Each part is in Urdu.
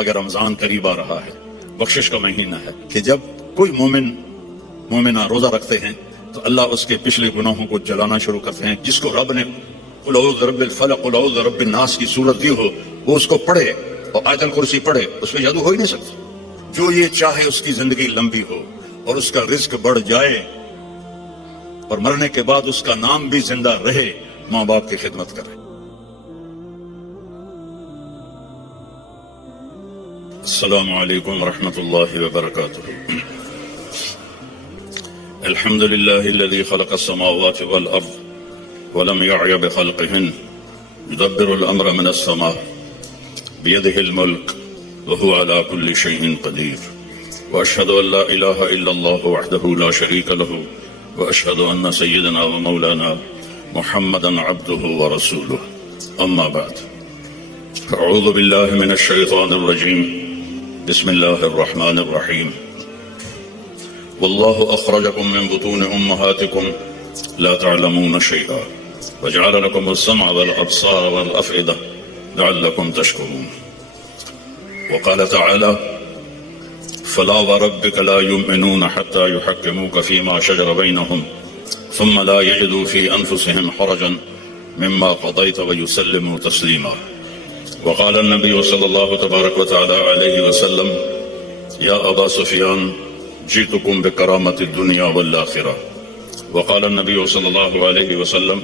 اگر رمضان قریب آ رہا ہے، بخشش کا مہینہ ہے، کہ جب کوئی مومنہ روزہ رکھتے ہیں تو اللہ اس کے پچھلے گناہوں کو جلانا شروع کرتے ہیں. جس کو رب نے قل اعوذ برب الفلق قل اعوذ برب الناس کی صورت دی ہو، وہ اس کو پڑھے اور آیت الکرسی پڑھے، اس پہ جادو ہو ہی نہیں سکتا. جو یہ چاہے اس کی زندگی لمبی ہو اور اس کا رزق بڑھ جائے اور مرنے کے بعد اس کا نام بھی زندہ رہے، ماں باپ کی خدمت کرے. السلام علیکم ورحمۃ اللہ وبرکاتہ. الحمد لله الذي خلق السماوات والأرض ولم يعي بخلقهن يدبر الأمر من السماء بيده الملك وهو على كل شيء قدير وأشهد أن لا إله إلا الله وحده لا شريك له وأشهد أن سيدنا ومولانا محمدا عبده ورسوله. أما بعد، أعوذ بالله من الشيطان الرجيم. بسم الله الرحمن الرحيم. والله أخرجكم من بطون أمهاتكم لا تعلمون شيئا وجعل لكم السمع والأبصار والأفئدة لعلكم تشكرون. وقال تعالى: فلا وربك لا يؤمنون حتى يحكموك فيما شجر بينهم ثم لا يجدوا في أنفسهم حرجا مما قضيت ويسلموا تسليما. وقال النبي صلى الله تبارك وتعالى عليه وسلم: يا أبا سفيان جئتكم بكرامة الدنيا والآخرة. وقال النبي صلى الله عليه وسلم: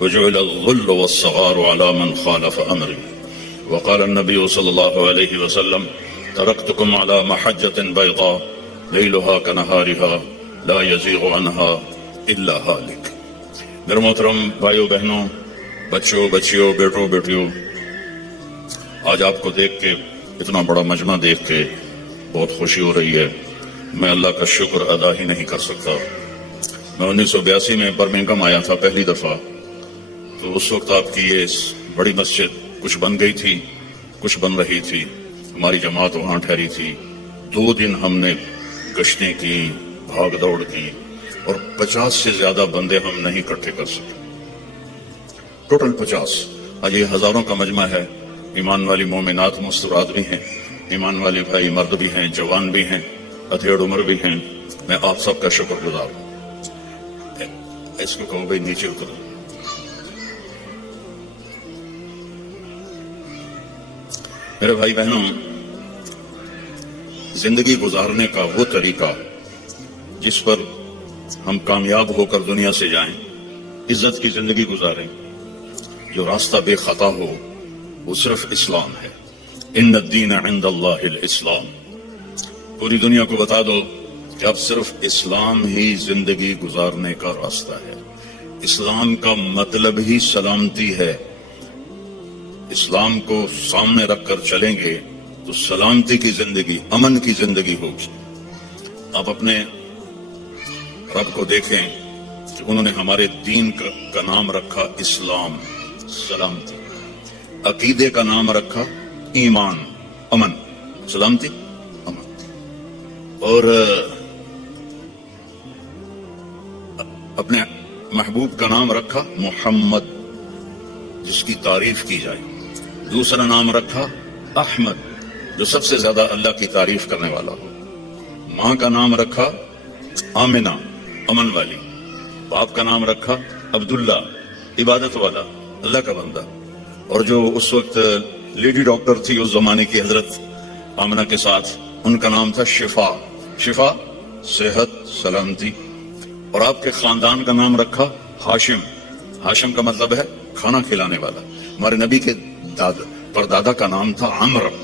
وجعل الذل والصغار على من خالف أمري. وقال النبي صلى الله عليه وسلم: تركتكم على محجة بيضاء ليلها كنهارها لا يزيغ عنها إلا هالك. میرے محترم بھائیو بہنوں، بچوں بچیوں، بیٹوں بیٹیوں، آج آپ کو دیکھ کے، اتنا بڑا مجمع دیکھ کے بہت خوشی ہو رہی ہے. میں اللہ کا شکر ادا ہی نہیں کر سکتا. میں 1982 میں برمنگھم آیا تھا پہلی دفعہ، تو اس وقت آپ کی یہ بڑی مسجد کچھ بن گئی تھی، کچھ بن رہی تھی. ہماری جماعت وہاں ٹھہری تھی. 2 دن ہم نے گشتیں کی، بھاگ دوڑ کی، اور 50 سے زیادہ بندے ہم نہیں اکٹھے کر سکے. ٹوٹل 50. آج یہ ہزاروں کا مجمع ہے. ایمان والی مومنات مستورات بھی ہیں، ایمان والے بھائی مرد بھی ہیں، جوان بھی ہیں، ادھیڑ عمر بھی ہیں. میں آپ سب کا شکر گزار ہوں. اس کو کہو بھائی نیچے اترو. میرے بھائی بہنوں، زندگی گزارنے کا وہ طریقہ جس پر ہم کامیاب ہو کر دنیا سے جائیں، عزت کی زندگی گزاریں، جو راستہ بے خطا ہو، وہ صرف اسلام ہے. ان الدین عند اللہ الاسلام. پوری دنیا کو بتا دو کہ اب صرف اسلام ہی زندگی گزارنے کا راستہ ہے. اسلام کا مطلب ہی سلامتی ہے. اسلام کو سامنے رکھ کر چلیں گے تو سلامتی کی زندگی، امن کی زندگی ہوگی. آپ اپنے رب کو دیکھیں کہ انہوں نے ہمارے دین کا نام رکھا اسلام، سلامتی. عقیدے کا نام رکھا ایمان، امن. سلامتی، امن. اور اپنے محبوب کا نام رکھا محمد، جس کی تعریف کی جائے. دوسرا نام رکھا احمد، جو سب سے زیادہ اللہ کی تعریف کرنے والا ہو. ماں کا نام رکھا آمنہ، امن والی. باپ کا نام رکھا عبداللہ، عبادت والا، اللہ کا بندہ. اور جو اس وقت لیڈی ڈاکٹر تھی اس زمانے کی حضرت آمنہ کے ساتھ، ان کا نام تھا شفا. شفا، صحت، سلامتی. اور آپ کے خاندان کا نام رکھا ہاشم. ہاشم کا مطلب ہے کھانا کھلانے والا. ہمارے نبی کے پردادا کا نام تھا عمرو.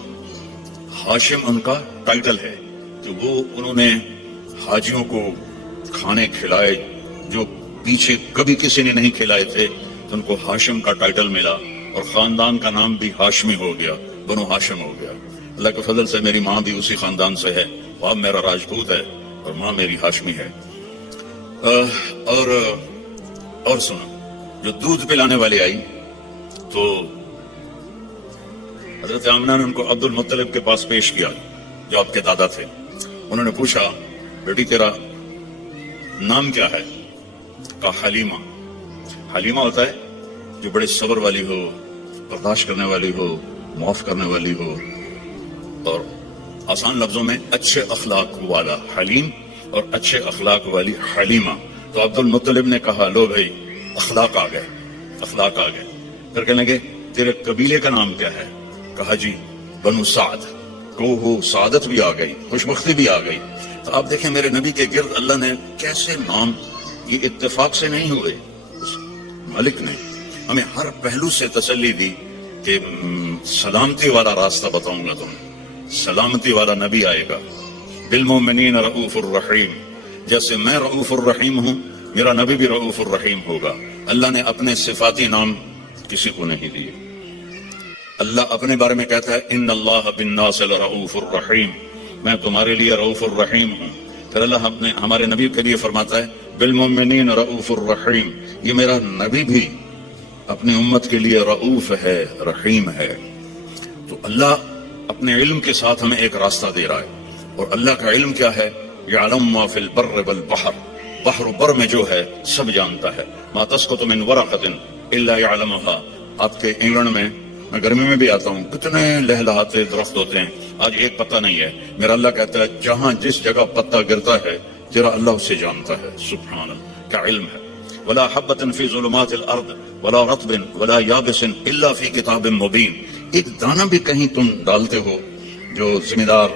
ہاشم ان کا ٹائٹل ہے کہ وہ انہوں نے حاجیوں کو کھانے کھلائے جو پیچھے کبھی کسی نے نہیں کھلائے تھے، تو ان کو ہاشم کا ٹائٹل ملا. اور خاندان کا نام بھی ہاشمی ہو گیا، بنو ہاشم ہو گیا. اللہ کے فضل سے میری ماں بھی اسی خاندان سے ہے. باپ میرا راجپوت ہے اور ماں میری ہاشمی ہے. اور سنو، جو دودھ پلانے والی آئی تو حضرت آمنہ نے ان کو عبد المطلب کے پاس پیش کیا، جو آپ کے دادا تھے. انہوں نے پوچھا، بیٹی تیرا نام کیا ہے؟ کہا حلیمہ. حلیمہ ہوتا ہے جو بڑے صبر والی ہو، برداشت کرنے والی ہو، معاف کرنے والی ہو. اور آسان لفظوں میں اچھے اخلاق والا حلیم اور اچھے اخلاق والی حلیمہ. تو عبد المطلب نے کہا لو بھائی اخلاق آ گئے، اخلاق آ گئے. پھر کہنے لگے تیرے قبیلے کا نام کیا ہے؟ کہا جی بنو سعد. کو سعادت بھی آ گئی، خوشبختی بھی آ گئی. تو آپ دیکھیں میرے نبی کے گرد اللہ نے کیسے نام، یہ اتفاق سے نہیں ہوئے. مالک نے ہمیں ہر پہلو سے تسلی دی کہ سلامتی والا راستہ بتاؤں گا تمہیں، سلامتی والا نبی آئے گا. بالمؤمنین رؤوف الرحیم، جیسے میں رؤوف الرحیم ہوں میرا نبی بھی رؤوف الرحیم ہوگا. اللہ نے اپنے صفاتی نام کسی کو نہیں دیے. اللہ اپنے بارے میں کہتا ہے ان اللہ بالناس لرؤوف الرحیم، میں تمہارے لیے رؤوف الرحیم ہوں. پھر اللہ ہمارے نبی کے لیے فرماتا ہے بالمؤمنین رؤوف الرحیم. یہ میرا نبی بھی اپنی امت کے لیے رؤوف ہے، رحیم ہے. تو اللہ اپنے علم کے ساتھ ہمیں ایک راستہ دے رہا ہے. اور اللہ کا علم کیا ہے؟ یعلم ما فی البر والبحر، بحر و بر میں جو ہے سب جانتا ہے. ما تسقط من ورقۃ الا یعلمها. آپ کے انگلینڈ میں گرمی میں بھی آتا ہوں، کتنے لہلہاتے درخت ہوتے ہیں، آج ایک پتا نہیں ہے. میرا اللہ کہتا ہے جہاں جس جگہ پتا گرتا ہے تیرا اللہ اسے جانتا ہے. سبحان اللہ، کیا علم ہے. ولا حبۃ فی ظلمات الارض ولا رطب ولا یابس الا فی کتاب مبین. ایک دانہ بھی کہیں تم ڈالتے ہو، جو ذمہ دار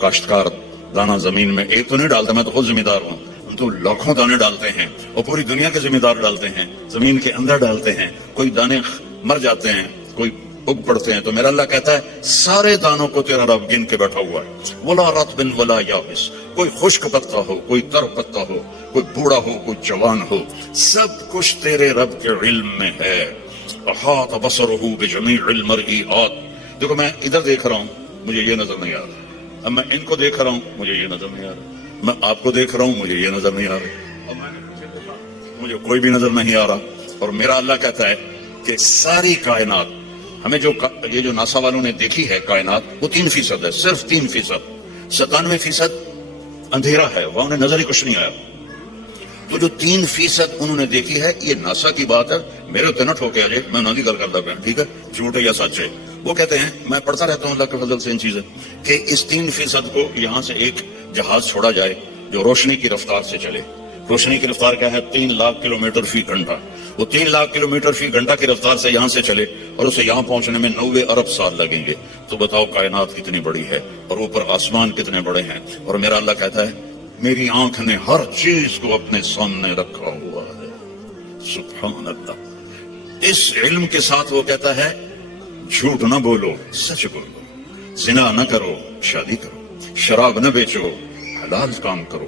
کاشتکار دانہ زمین میں ایک تو نہیں ڈالتا، میں تو خود ذمہ دار ہوں، ہم تو لاکھوں دانے ڈالتے ہیں اور پوری دنیا کے ذمہ دار ڈالتے ہیں، زمین کے اندر ڈالتے ہیں. کوئی دانے مر جاتے ہیں، کوئی اگ پڑتے ہیں. تو میرا اللہ کہتا ہے سارے دانوں کو تیرا رب گن کے بیٹھا ہوا ہے. ولا رطب ولا یابس، کوئی خشک پتا ہو، کوئی تر پتا ہو، کوئی بوڑھا ہو، کوئی جوان ہو، سب کچھ تیرے رب کے علم میں ہے. احاط بصرہ بجمیع المرئیات. دیکھو میں ادھر دیکھ رہا ہوں مجھے یہ نظر نہیں آ رہا، اب میں ان کو دیکھ رہا ہوں مجھے یہ نظر نہیں آ رہا، میں آپ کو دیکھ رہا ہوں مجھے یہ نظر نہیں آ رہا، اور میں نے پیچھے دیکھا مجھے کوئی بھی نظر نہیں آ رہا. اور میرا اللہ کہتا ہے کہ ساری کائنات ہمیں یہ جو ناسا والوں نے دیکھی ہے کائنات وہ 3% ہے، صرف 3%. 97% اندھیرا ہے، وہاں انہیں نظر ہی کچھ نہیں آیا. تو جو 3% انہوں نے دیکھی ہے یہ ناسا کی بات ہے. میرے اتنے نہ ٹھوکے آجے، میں نہ گل کرتا پہ، ٹھیک ہے، جھوٹ ہے یا سچ ہے. وہ کہتے ہیں میں پڑھتا رہتا ہوں اللہ کے فضل سے ان چیزیں کہ اس 3% کو یہاں سے ایک جہاز چھوڑا جائے جو روشنی کی رفتار سے چلے. روشنی کی رفتار کیا ہے؟ 3 لاکھ کلومیٹر فی گھنٹہ. وہ 3 لاکھ کلومیٹر فی گھنٹہ کی رفتار سے یہاں سے چلے اور اسے یہاں پہنچنے میں 90 ارب سال لگیں گے. تو بتاؤ کائنات کتنی بڑی ہے اور اوپر آسمان کتنے بڑے ہیں. اور میرا اللہ کہتا ہے میری آنکھ نے ہر چیز کو اپنے سامنے رکھا ہوا ہے. سبحان اللہ. اس علم کے ساتھ وہ کہتا ہے جھوٹ نہ بولو، سچ بولو، زنا نہ کرو، شادی کرو، شراب نہ بیچو، حلال کام کرو،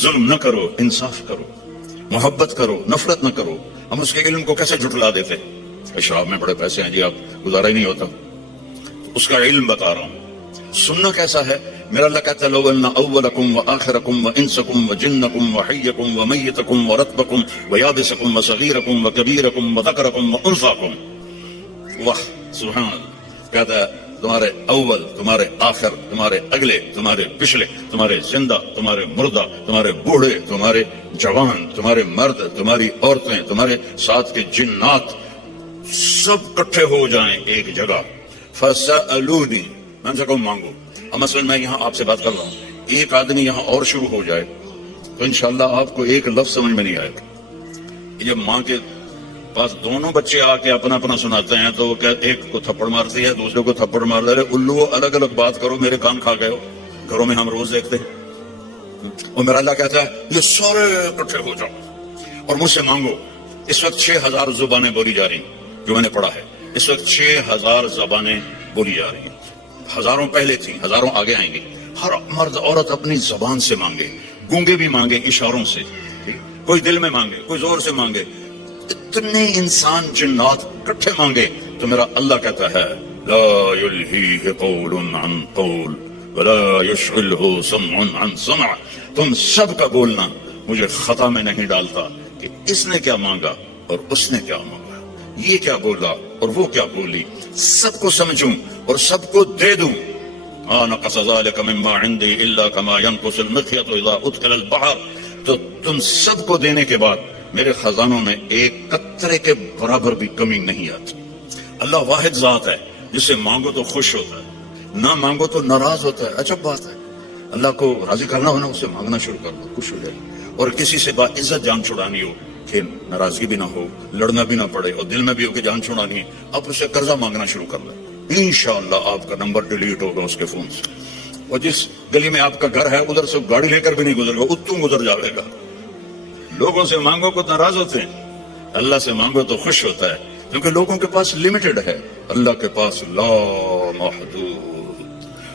ظلم نہ کرو، انصاف کرو، محبت کرو، نفرت نہ کرو. ہم اس کے علم کو کیسے جھٹلا دیتے؟ شراب میں بڑے پیسے ہیں جی، آپ گزارا ہی نہیں ہوتا. اس کا علم بتا رہا ہوں. سننا کیسا ہے؟ میرا اللہ کہتا ہے لو ان اولکم وآخرکم وانسکم وجنکم وحیکم ومیتکم ورطبکم ویابسکم وصغیرکم وکبیرکم وذکرکم وانثاکم. واہ سبحان اللہ. کہتا ہے تمہارے اول، تمہارے آخر، تمہارے اگلے، تمہارے پچھلے، تمہارے زندہ، تمہارے مردہ، تمہارے بوڑھے، تمہارے جوان، تمہارے مرد، تمہاری عورتیں، تمہارے ساتھ کے جنات، سب کٹھے ہو جائیں ایک جگہ. فَسَأَلُونِي، میں ان سے کہوں مانگو. اب مثلا میں یہاں آپ سے بات کر رہا ہوں، ایک آدمی یہاں اور شروع ہو جائے تو انشاءاللہ آپ کو ایک لفظ سمجھ میں نہیں آئے گا. جب ماں کے پاس دونوں بچے آ کے اپنا اپنا سناتے ہیں تو وہ ایک کو تھپڑ مارتی ہے، دوسرے کو تھپڑ مار دے رہے، الو الگ الگ بات کرو، میرے کان کھا گئے ہو. گھروں میں ہم روز دیکھتے ہیں. اور میرا اللہ کہتا ہے یہ سارے اکٹھے ہو جاؤ اور مجھ سے مانگو. اس وقت 6000 زبانیں بولی جا رہی ہیں جو میں نے پڑھا ہے. اس وقت 6000 زبانیں بولی جا رہی ہیں. ہزاروں پہلے تھیں، ہزاروں آگے آئیں گے. ہر مرد عورت اپنی زبان سے مانگے، گونگے بھی مانگے اشاروں سے، کوئی دل میں مانگے، کوئی زور سے مانگے. اتنے انسان جنات کٹھے مانگے تو میرا اللہ کہتا ہے لا یلہیہ قول عن قول ولا یشغلہ سمع عن سمع. تم سب کا بولنا مجھے خطا میں نہیں ڈالتا کہ اس نے کیا مانگا اور اس نے کیا مانگا، یہ کیا بولا اور وہ کیا بولی. سب کو سمجھوں اور سب کو دے دوں. نقص ذلك مما عندي الا كما ينقص المخيط اذا ادخل البحر. تو تم سب کو دینے کے بعد میرے خزانوں میں ایک قطرے کے برابر بھی کمی نہیں آتی. اللہ واحد ذات ہے، جس سے مانگو تو خوش ہوتا ہے، نہ مانگو تو ناراض ہوتا ہے. عجب بات ہے. اللہ کو راضی کرنا ہو نا، اسے مانگنا شروع کر دو، خوش ہو جائے. اور کسی سے با عزت جان چھڑانی ہو کہ ناراضگی بھی نہ ہو، لڑنا بھی نہ پڑے، اور دل میں بھی ہو کہ جان چھڑانی ہے، آپ اسے قرضہ مانگنا شروع کر دیں. انشاءاللہ آپ کا نمبر ڈیلیٹ ہوگا اس کے فون سے. اور جس گلی میں آپ کا گھر ہے ادھر سے گاڑی لے کر بھی نہیں گزرے گا، اتوں گزر جاوے گا. لوگوں سے مانگو تو ناراض ہوتے ہیں، اللہ سے مانگو تو خوش ہوتا ہے. کیونکہ لوگوں کے پاس لمیٹڈ ہے، اللہ کے پاس لا محدود.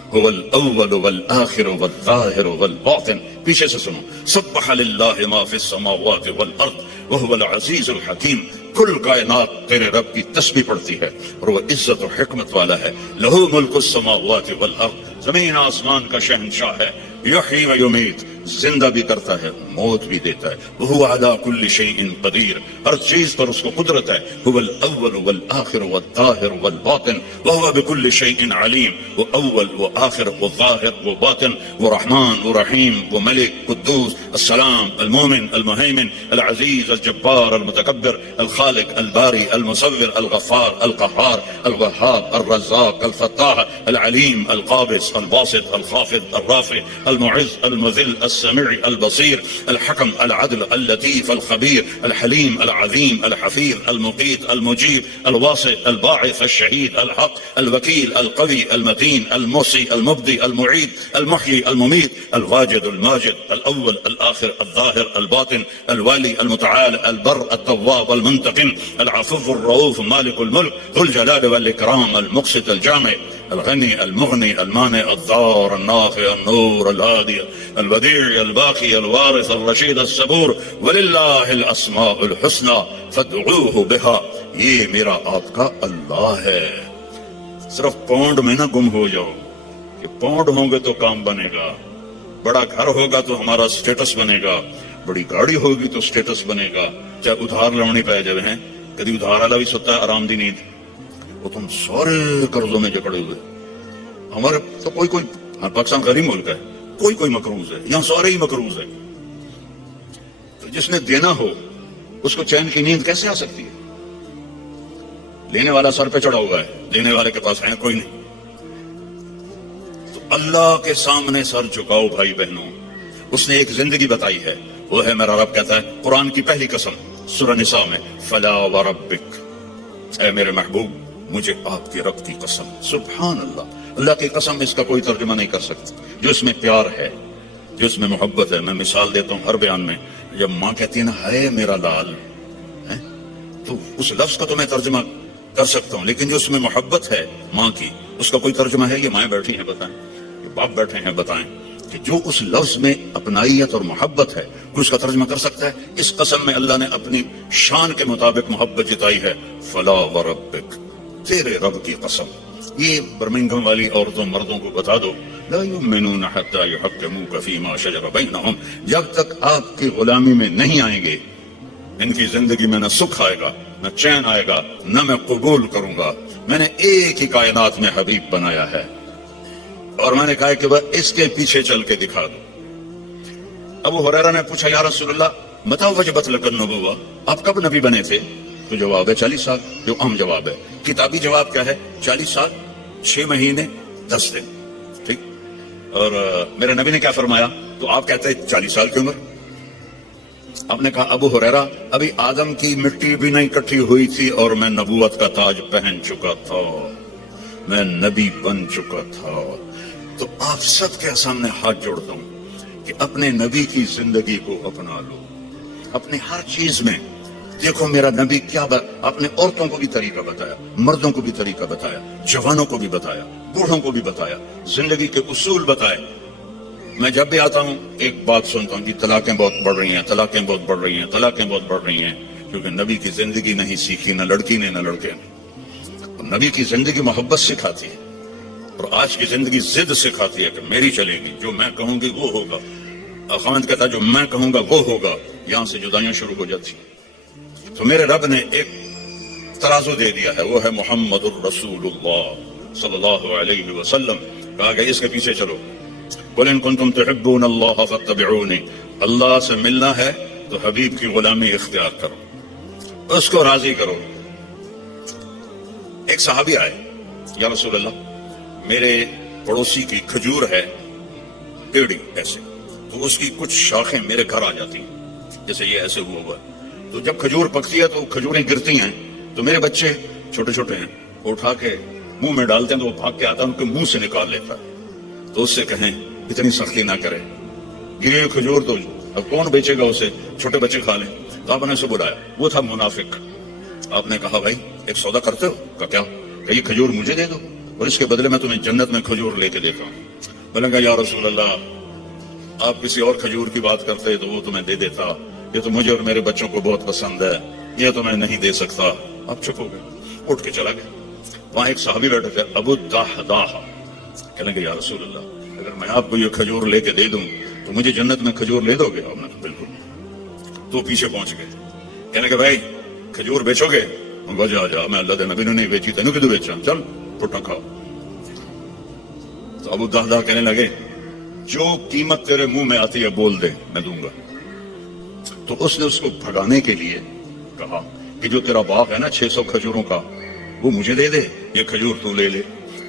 هو الاول والآخر والظاہر والباطن. پیچھے سے سنو. سبح للہ ما فی السماوات والارض وهو العزیز الحکیم. کل کائنات تیرے رب کی تسبیح پڑھتی ہے اور وہ عزت و حکمت والا ہے. لہو ملک السماوات والارض. زمین آسمان کا شہنشاہ ہے. یحیی و یمیت. زندہ بھی کرتا ہے، موت بھی دیتا ہے. وہو علی کل شیء قدیر. ہر چیز پر اس کو قدرت ہے. هو الاول والآخر والظاہر والباطن وهو بكل شیء علیم. وہ اول، وہ آخر، وہ ظاہر، وہ باطن، وہ رحمان، وہ رحیم، وہ ملک، قدوس، السلام، المومن، المہیمن، العزیز، الجبار، المتکبر، الخالق، الباری، المصور، الغفار، القہار، الوہاب، الرزاق، الفتاح، العلیم، القابض، الباسط، الخافض، الرافع، المعز، المذل، السميع، البصير، الحكم، العدل، اللطيف، الخبير، الحليم، العظيم، الحفيظ، المقيت، المجيب، الواسع، الباعث، الشهيد، الحق، الوكيل، القوي، المتين، المحصي، المبدي، المعيد، المحيي، المميت، الواجد، الماجد، الأول، الآخر، الظاهر، الباطن، الوالي، المتعال، البر، التواب، المنتقم، العفو، الرؤوف، مالك الملك، ذو الجلال والإكرام، المقسط، الجامع، الغني، المغني، المانع، الضار، النافع، النور، الهادي، البديع، الباقي، الوارث، الرشيد، الصبور. وللہ الاسماء الحسنى فادعوه بها. یہ میرا آپ کا اللہ ہے. صرف پونڈ میں نہ گم ہو جاؤ کہ پونڈ ہوں گے تو کام بنے گا، بڑا گھر ہوگا تو ہمارا سٹیٹس بنے گا، بڑی گاڑی ہوگی تو سٹیٹس بنے گا. چاہے ادھار لونی پہ جب ہیں، کبھی ادھار والا بھی سوتا ہے آرام دی نیند. وہ تم سارے قرضوں میں جکڑے ہوئے. ہمارے تو کوئی پاکستان غریب ملک ہے، کوئی مقروض ہے، یہاں سارے ہی مقروض ہے. تو جس نے دینا ہو اس کو چین کی نیند کیسے آ سکتی ہے؟ لینے والا سر پہ چڑھا ہوا ہے، دینے والے کے پاس ہے کوئی نہیں. تو اللہ کے سامنے سر جھکاؤ بھائی بہنوں. اس نے ایک زندگی بتائی ہے، وہ ہے میرا رب. کہتا ہے قرآن کی پہلی قسم سورہ نساء میں، فلا وربک، اے میرے محبوب مجھے آپ کے رب کی قسم. سبحان اللہ. اللہ کی قسم اس کا کوئی ترجمہ نہیں کر سکتا. جو اس میں پیار ہے، جو اس میں محبت ہے. میں مثال دیتا ہوں ہر بیان میں. جب ماں کہتی ہے نا ہے میرا لال، تو اس لفظ کا تو میں ترجمہ کر سکتا ہوں، لیکن جو اس میں محبت ہے ماں کی، اس کا کوئی ترجمہ ہے؟ یہ مائیں بیٹھی ہیں بتائیں، یہ باپ بیٹھے ہیں بتائیں کہ جو اس لفظ میں اپنائیت اور محبت ہے کوئی اس کا ترجمہ کر سکتا ہے؟ اس قسم میں اللہ نے اپنی شان کے مطابق محبت جتائی ہے. فلا وربک، تیرے رب کی قسم. یہ برمنگھم والی عورتوں مردوں کو بتا دو، لا یؤمنون حتی یحکموک فیما شجر بینہم. جب تک آپ کی غلامی میں نہیں آئیں گے، ان کی زندگی میں نہ سکھ آئے گا، نہ چین آئے گا، نہ میں قبول کروں گا. میں نے ایک ہی کائنات میں حبیب بنایا ہے، اور میں نے کہا کہ وہ اس کے پیچھے چل کے دکھا دو. ابو ہریرہ نے پوچھا یا رسول اللہ متى وجبت لک النبوہ، آپ کب نبی بنے تھے؟ تو جواب ہے 40 سال، جو عام جواب ہے. کتابی جواب کیا ہے؟ 40 سال 6 مہینے 10 دن. ٹھیک. اور میرے نبی نے کیا فرمایا؟ تو آپ کہتے ہیں 40 سال کی عمر. آپ نے کہا ابو ہریرہ ابھی آدم کی مٹی بھی نہیں اکٹھی ہوئی تھی اور میں نبوت کا تاج پہن چکا تھا، میں نبی بن چکا تھا. تو آپ سب کے سامنے ہاتھ جوڑتا ہوں کہ اپنے نبی کی زندگی کو اپنا لو. اپنے ہر چیز میں دیکھو میرا نبی کیا اپنے عورتوں کو بھی طریقہ بتایا، مردوں کو بھی طریقہ بتایا، جوانوں کو بھی بتایا، بوڑھوں کو بھی بتایا، زندگی کے اصول بتائے. میں جب بھی آتا ہوں ایک بات سنتا ہوں کہ طلاقیں بہت بڑھ رہی ہیں، طلاقیں بہت بڑھ رہی ہیں، طلاقیں بہت بڑھ رہی ہیں، کیونکہ نبی کی زندگی نہیں سیکھی، نہ لڑکی نے نہ لڑکے نے. اور نبی کی زندگی محبت سکھاتی ہے، اور آج کی زندگی ضد سکھاتی ہے کہ میری چلے گی، جو میں کہوں گی وہ ہوگا. خامد کہتا جو میں کہوں گا وہ ہوگا. یہاں سے جدائیاں شروع ہو جاتی. تو میرے رب نے ایک ترازو دے دیا ہے، وہ ہے محمد الرسول اللہ صلی اللہ علیہ وسلم. کہا کہ اس کے پیچھے چلو. قل ان کنتم تحبون اللہ فاتبعونی. اللہ سے ملنا ہے تو حبیب کی غلامی اختیار کرو، اس کو راضی کرو. ایک صحابی آئے، یا رسول اللہ میرے پڑوسی کی کھجور ہے ٹیڑھی ایسے، تو اس کی کچھ شاخیں میرے گھر آ جاتی ہیں، جیسے یہ ایسے ہوا ہے، تو جب کھجور پکتی ہے تو کھجوریں گرتی ہیں، تو میرے بچے چھوٹے چھوٹے ہیں، وہ اٹھا کے منہ میں ڈالتے ہیں تو وہ بھاگ کے آتا ہے، ان کے منہ سے نکال لیتا ہے۔ تو اس سے کہیں اتنی سختی نہ کرے، گری ہوئی کھجور تو اب کون بیچے گا اسے، چھوٹے بچے کھا لیں۔ تو آپ نے اسے بلایا، وہ تھا منافق۔ آپ نے کہا بھائی ایک سودا کرتے ہو؟ کہا کیا؟ کہ یہ کھجور مجھے دے دو اور اس کے بدلے میں تمہیں جنت میں کھجور لے کے دیتا ہوں۔ بولے گا یا رسول اللہ آپ کسی اور کھجور کی بات کرتے تو وہ تمہیں دے دیتا، یہ تو مجھے اور میرے بچوں کو بہت پسند ہے، یہ تو میں نہیں دے سکتا۔ آپ چپ ہو گئے، اٹھ کے چلا گیا۔ وہاں ایک صحابی بیٹھے تھے ابو الدحداح، کہنے گے یا رسول اللہ اگر میں آپ کو یہ کھجور لے کے دے دوں تو مجھے جنت میں کھجور لے دو گے؟ آپ نے کہا بالکل۔ تو پیچھے پہنچ گئے، کہنے کہ بھائی کھجور بیچو گے؟ جا جا، میں اللہ دے نبی نے نہیں بیچی، تینوں کدو بیچا، چل پٹا کھاؤ۔ تو ابو الدحداح کہنے لگے جو قیمت تیرے منہ میں آتی ہے بول دے، میں دوں گا۔ تو اس نے اس کو بھگانے کے لیے کہا کہ جو تیرا باغ ہے نا 600 کھجوروں کا، وہ مجھے دے دے، یہ کھجور تو لے لے۔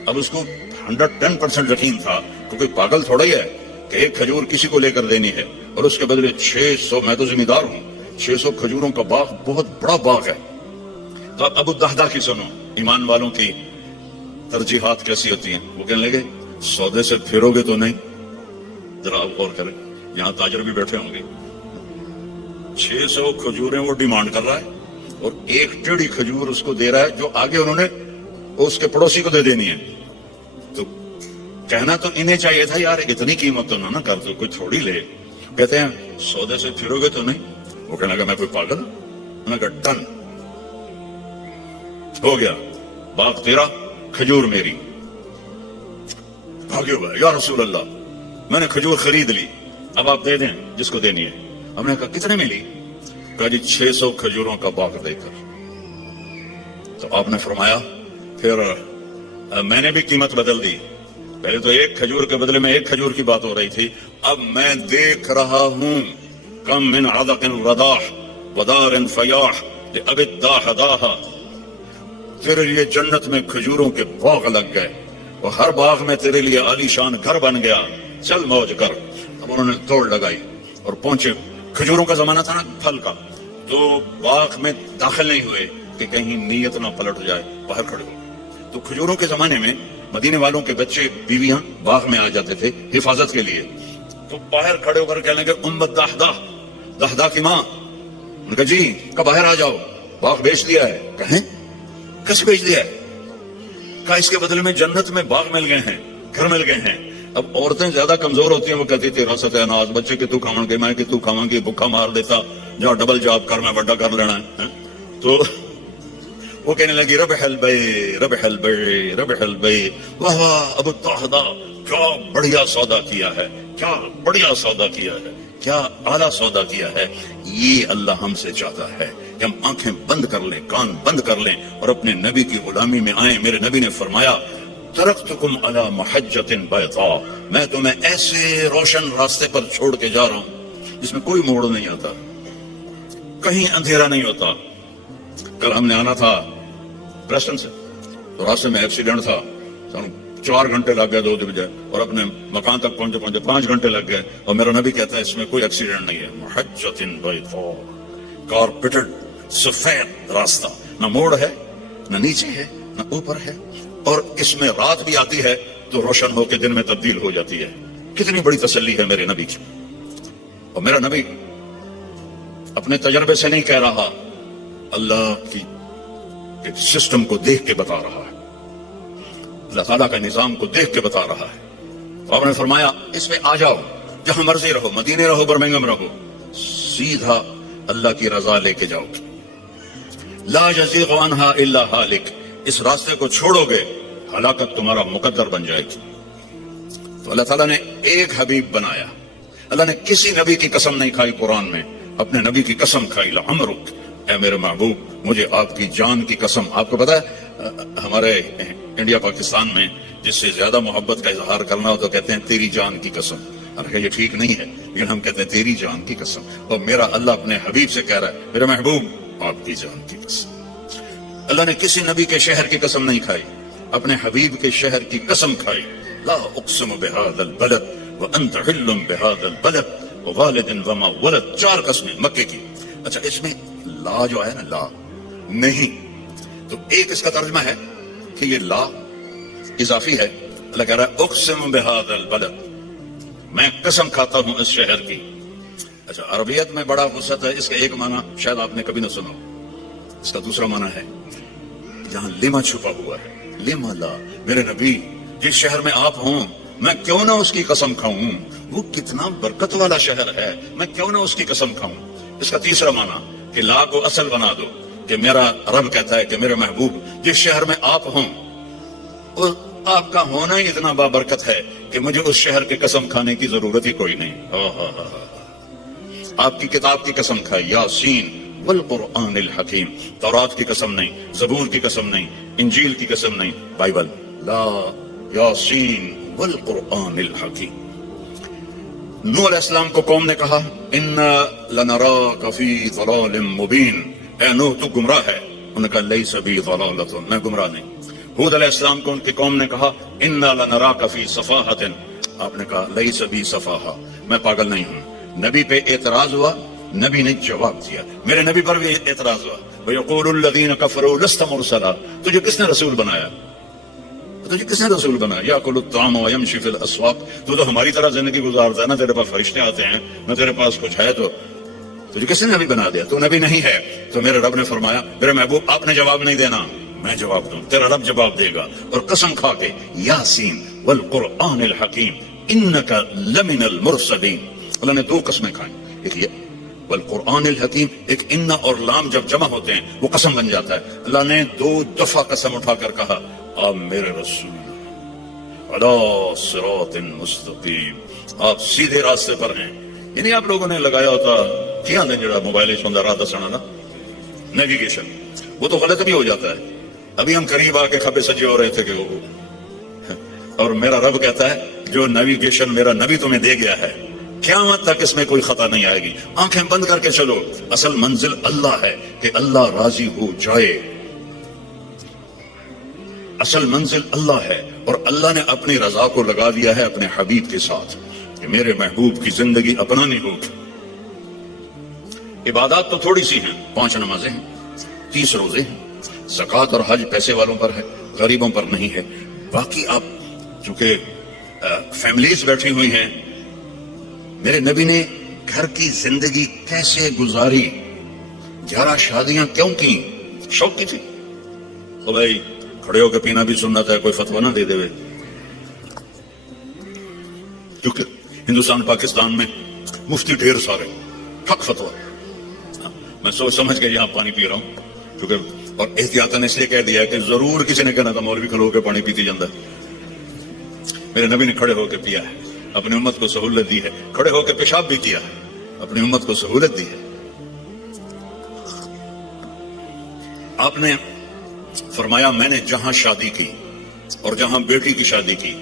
اب اس کو 110% یقین تھا کہ کوئی پاگل تھوڑا ہی ہے کہ ایک کھجور کسی کو لے کر دینی ہے اور اس کے بدلے 600، میں تو ذمہ دار ہوں، 600 کھجوروں کا باغ بہت بڑا باغ ہے۔ تو ابو الدحداح کی سنو، ایمان والوں کی ترجیحات کیسی ہوتی ہیں۔ وہ کہنے لگے سودے سے پھرو گے تو نہیں؟ ذرا آپ غور کریں، یہاں تاجر بھی بیٹھے ہوں گے، 600 کھجوریں وہ ڈیمانڈ کر رہا ہے اور ایک ٹیڑھی کھجور اس کو دے رہا ہے جو آگے انہوں نے اس کے پڑوسی کو دے دینی ہے۔ تو کہنا تو انہیں چاہیے تھا یار اتنی قیمت تو نہ کر دو، کوئی تھوڑی لے۔ کہتے ہیں سودے سے پھرو گے تو نہیں؟ وہ کہنے لگا میں کوئی پاگل؟ انہوں نے کہا ڈن، ہو گیا، باغ تیرا کھجور میری۔ بھاگے ہوئے، یا رسول اللہ میں نے کھجور خرید لی، اب آپ دے دیں جس کو دینی ہے۔ ہم نے کہا کتنے میں لی؟ کہا جی 600 کھجوروں کا باغ دے کر۔ تو آپ نے فرمایا پھر میں نے بھی قیمت بدل دی، پہلے تو ایک کھجور کے بدلے میں ایک کھجور کی بات ہو رہی تھی، اب میں دیکھ رہا ہوں کم من عدق رداح ودار فیاح لأبی الدحداح، تیرے لیے جنت میں کھجوروں کے باغ لگ گئے اور ہر باغ میں تیرے لیے عالی شان گھر بن گیا، چل موج کر۔ اب انہوں نے دوڑ لگائی اور پہنچے، کھجوروں کا زمانہ تھا نا پھل کا، تو باغ میں داخل نہیں ہوئے کہ کہیں نیت نہ پلٹ جائے، باہر کھڑے ہو۔ تو کھجوروں کے زمانے میں مدینے والوں کے بچے بیویاں باغ میں آ جاتے تھے حفاظت کے لیے، تو باہر کھڑے ہو کر کہنے لگے ام الدحداح، دحداح کی ماں، ان کا جی کب باہر آ جاؤ، باغ بیچ دیا ہے۔ کہیں کس بیچ دیا ہے؟ کہا اس کے بدلے میں جنت میں باغ مل گئے ہیں، گھر مل گئے ہیں۔ اب عورتیں زیادہ کمزور ہوتی ہیں، وہ کہتی تھی راست اناج، بچے کہ تو کھاؤں گے، میں کہ تو کھاؤں گی، بھوکا مار دیتا، جا ڈبل جاب کر، میں بڑا کر لینا ہے۔ تو وہ کہنے لگی ربح البیع ربح البیع ربح البیع، واہ واہ ابو الدحداح کیا بڑھیا سودا کیا ہے، کیا بڑھیا سودا کیا ہے، کیا اعلیٰ سودا کیا ہے۔ یہ اللہ ہم سے چاہتا ہے کہ ہم آنکھیں بند کر لیں، کان بند کر لیں اور اپنے نبی کی غلامی میں آئیں۔ میرے نبی نے فرمایا ترکتکم علی محجۃ بیضاء، میں تمہیں ایسے روشن راستے پر چھوڑ کے جا رہا ہوں جس میں کوئی موڑ نہیں آتا، کہیں اندھیرا نہیں ہوتا۔ کل ہم نے آنا تھا پریسٹن سے، تو راستے میں ایکسیڈنٹ تھا، 4 گھنٹے لگ گئے 2 بجے، اور اپنے مکان تک پہنچے 5 گھنٹے لگ گئے، اور میرا نبی کہتا ہے اس میں کوئی ایکسیڈنٹ نہیں ہے، محجۃ بیضاء، کارپیٹڈ سفید راستہ، نہ موڑ ہے، نہ نیچے ہے، نہ اوپر ہے، اور اس میں رات بھی آتی ہے تو روشن ہو کے دن میں تبدیل ہو جاتی ہے۔ کتنی بڑی تسلی ہے میرے نبی کی۔ اور میرا نبی اپنے تجربے سے نہیں کہہ رہا، اللہ کی سسٹم کو دیکھ کے بتا رہا ہے، اللہ تعالیٰ کا نظام کو دیکھ کے بتا رہا ہے۔ تو آپ نے فرمایا اس میں آ جاؤ، جہاں مرضی رہو، مدینے رہو، برمنگھم رہو، سیدھا اللہ کی رضا لے کے جاؤ، لا یزیغ عنہا الا ہالک، اس راستے کو چھوڑو گے ہلاکت تمہارا مقدر بن جائے گی۔ تو اللہ تعالیٰ نے ایک حبیب بنایا، اللہ نے کسی نبی کی قسم نہیں کھائی، قرآن میں اپنے نبی کی قسم کھائی، لعمرک، اے میرے محبوب مجھے آپ کی جان کی قسم۔ آپ کو پتا ہے ہمارے انڈیا پاکستان میں جس سے زیادہ محبت کا اظہار کرنا ہو تو کہتے ہیں تیری جان کی قسم، اور یہ ٹھیک نہیں ہے، لیکن ہم کہتے ہیں تیری جان کی قسم۔ اور میرا اللہ اپنے حبیب سے کہہ رہا ہے میرے محبوب آپ کی جان کی قسم۔ اللہ نے کسی نبی کے شہر کی قسم نہیں کھائی، اپنے حبیب کے شہر کی قسم کھائی، لا اقسم بهذا البلد وانت حل بهذا البلد ووالد وما ولد، 4 قسمیں مکے کی. اچھا اس میں لا جو ہے نا، لا نہیں، تو ایک اس کا ترجمہ ہے کہ یہ لا اضافی ہے. اللہ کہہ رہا ہے اقسم بهذا البلد، میں قسم کھاتا ہوں اس شہر کی. اچھا عربیت میں بڑا وسعت ہے، اس کا ایک معنی شاید آپ نے کبھی نہ سنا، اس کا دوسرا معنی ہے جہاں لما چھپا ہوا ہے. لما لا، میرے نبی جس شہر میں آپ ہوں میں کیوں نہ اس کی قسم کھاؤں، وہ کتنا برکت والا شہر ہے، میں کیوں نہ اس کی قسم کھاؤں. اس کا تیسرا معنی کہ لا کو اصل بنا دو، کہ میرا رب کہتا ہے کہ میرے محبوب جس شہر میں آپ ہوں اور آپ کا ہونا ہی اتنا بابرکت ہے کہ مجھے اس شہر کی قسم کھانے کی ضرورت ہی کوئی نہیں. آپ کی کتاب کی قسم کھائی، یاسین والقرآن الحکیم، تورات کی قسم نہیں، زبور کی قسم نہیں، انجیل کی قسم نہیں، بائبل. لا یاسین والقرآن الحکیم. نوح علیہ السلام کو قوم نے کہا انا لنراک فی ضلال مبین، اے نوح تو گمراہ ہے. انہوں نے کہا لیس بی ضلالۃ، میں گمراہ نہیں. ہود علیہ السلام کو ان کی قوم نے کہا انا لنراک فی صفاحۃ، آپ نے کہا لیس بی صفاحہ، میں پاگل نہیں ہوں. نبی پہ اعتراض ہوا، نبی نے جواب دیا. میرے نبی پر بھی اعتراض ہوا، وَيَقُولُ الَّذِينَ كَفَرُوا لَسْتَ مُرْسَلًا، تجھے کس نے رسول بنایا، تجھے کس نے رسول بنایا. يَأْكُلُ الطَّعَامَ وَيَمْشِي فِي الْأَسْوَاقِ، تو ہماری طرح زندگی گزارتا ہے، نہ تیرے پاس فرشتے آتے ہیں نہ تیرے پاس کچھ ہے، تو تجھے کس نے نبی بنا دیا، تو نبی نہیں ہے. تو میرے رب نے فرمایا میرے محبوب آپ نے جواب نہیں دینا، میں جواب دوں، تیرا رب جواب دے گا. اور قسم کھا کے یاسین والقرآن الحکیم انک لمن المرسلین. اللہ نے 2 قسمیں کھائیں، ایک یہ والقرآن الحکیم، ایک ان اور لام جب جمع ہوتے ہیں وہ قسم بن جاتا ہے. اللہ نے 2 دفعہ قسم اٹھا کر کہا آپ میرے رسول علی صراط مستقیم، آپ سیدھے راستے پر ہیں. یعنی آپ لوگوں نے لگایا ہوتا کیا دن جڑا موبائل چاہتا راہ دسنا نا نیویگیشن، وہ تو غلط بھی ہو جاتا ہے. ابھی ہم قریب آ کے کھبے سجے ہو رہے تھے کہ وہ، اور میرا رب کہتا ہے جو نیویگیشن میرا نبی تمہیں دے گیا ہے قیامت تک اس میں کوئی خطا نہیں آئے گی. آنکھیں بند کر کے چلو، اصل منزل اللہ ہے کہ اللہ راضی ہو جائے. اصل منزل اللہ ہے، اور اللہ نے اپنی رضا کو لگا دیا ہے اپنے حبیب کے ساتھ کہ میرے محبوب کی زندگی اپنانی ہوگی. عبادات تو تھوڑی سی ہیں، 5 نمازیں ہیں، 30 روزے ہیں، زکوٰۃ اور حج پیسے والوں پر ہے، غریبوں پر نہیں ہے. باقی آپ چونکہ فیملیز بیٹھی ہوئی ہیں، میرے نبی نے گھر کی زندگی کیسے گزاری، 11 شادیاں کیوں کی، شوق کی تھی. تو بھائی کھڑے ہو کے پینا بھی سنت ہے، کوئی فتویٰ نہ دے دے. کیونکہ ہندوستان پاکستان میں مفتی ڈھیر سارے، حق فتویٰ. میں سوچ سمجھ کے یہاں پانی پی رہا ہوں، کیونکہ اور احتیاطاً اس لیے کہہ دیا کہ ضرور کسی نے کہنا تھا مولوی کھلو کے پانی پیتی جاتا ہے. میرے نبی نے کھڑے ہو کے پیا ہے، اپنی امت کو سہولت دی ہے. کھڑے ہو کے پیشاب بھی کیا ہے، اپنی امت کو سہولت دی ہے. آپ نے فرمایا میں نے جہاں شادی کی اور جہاں بیٹی کی شادی کی،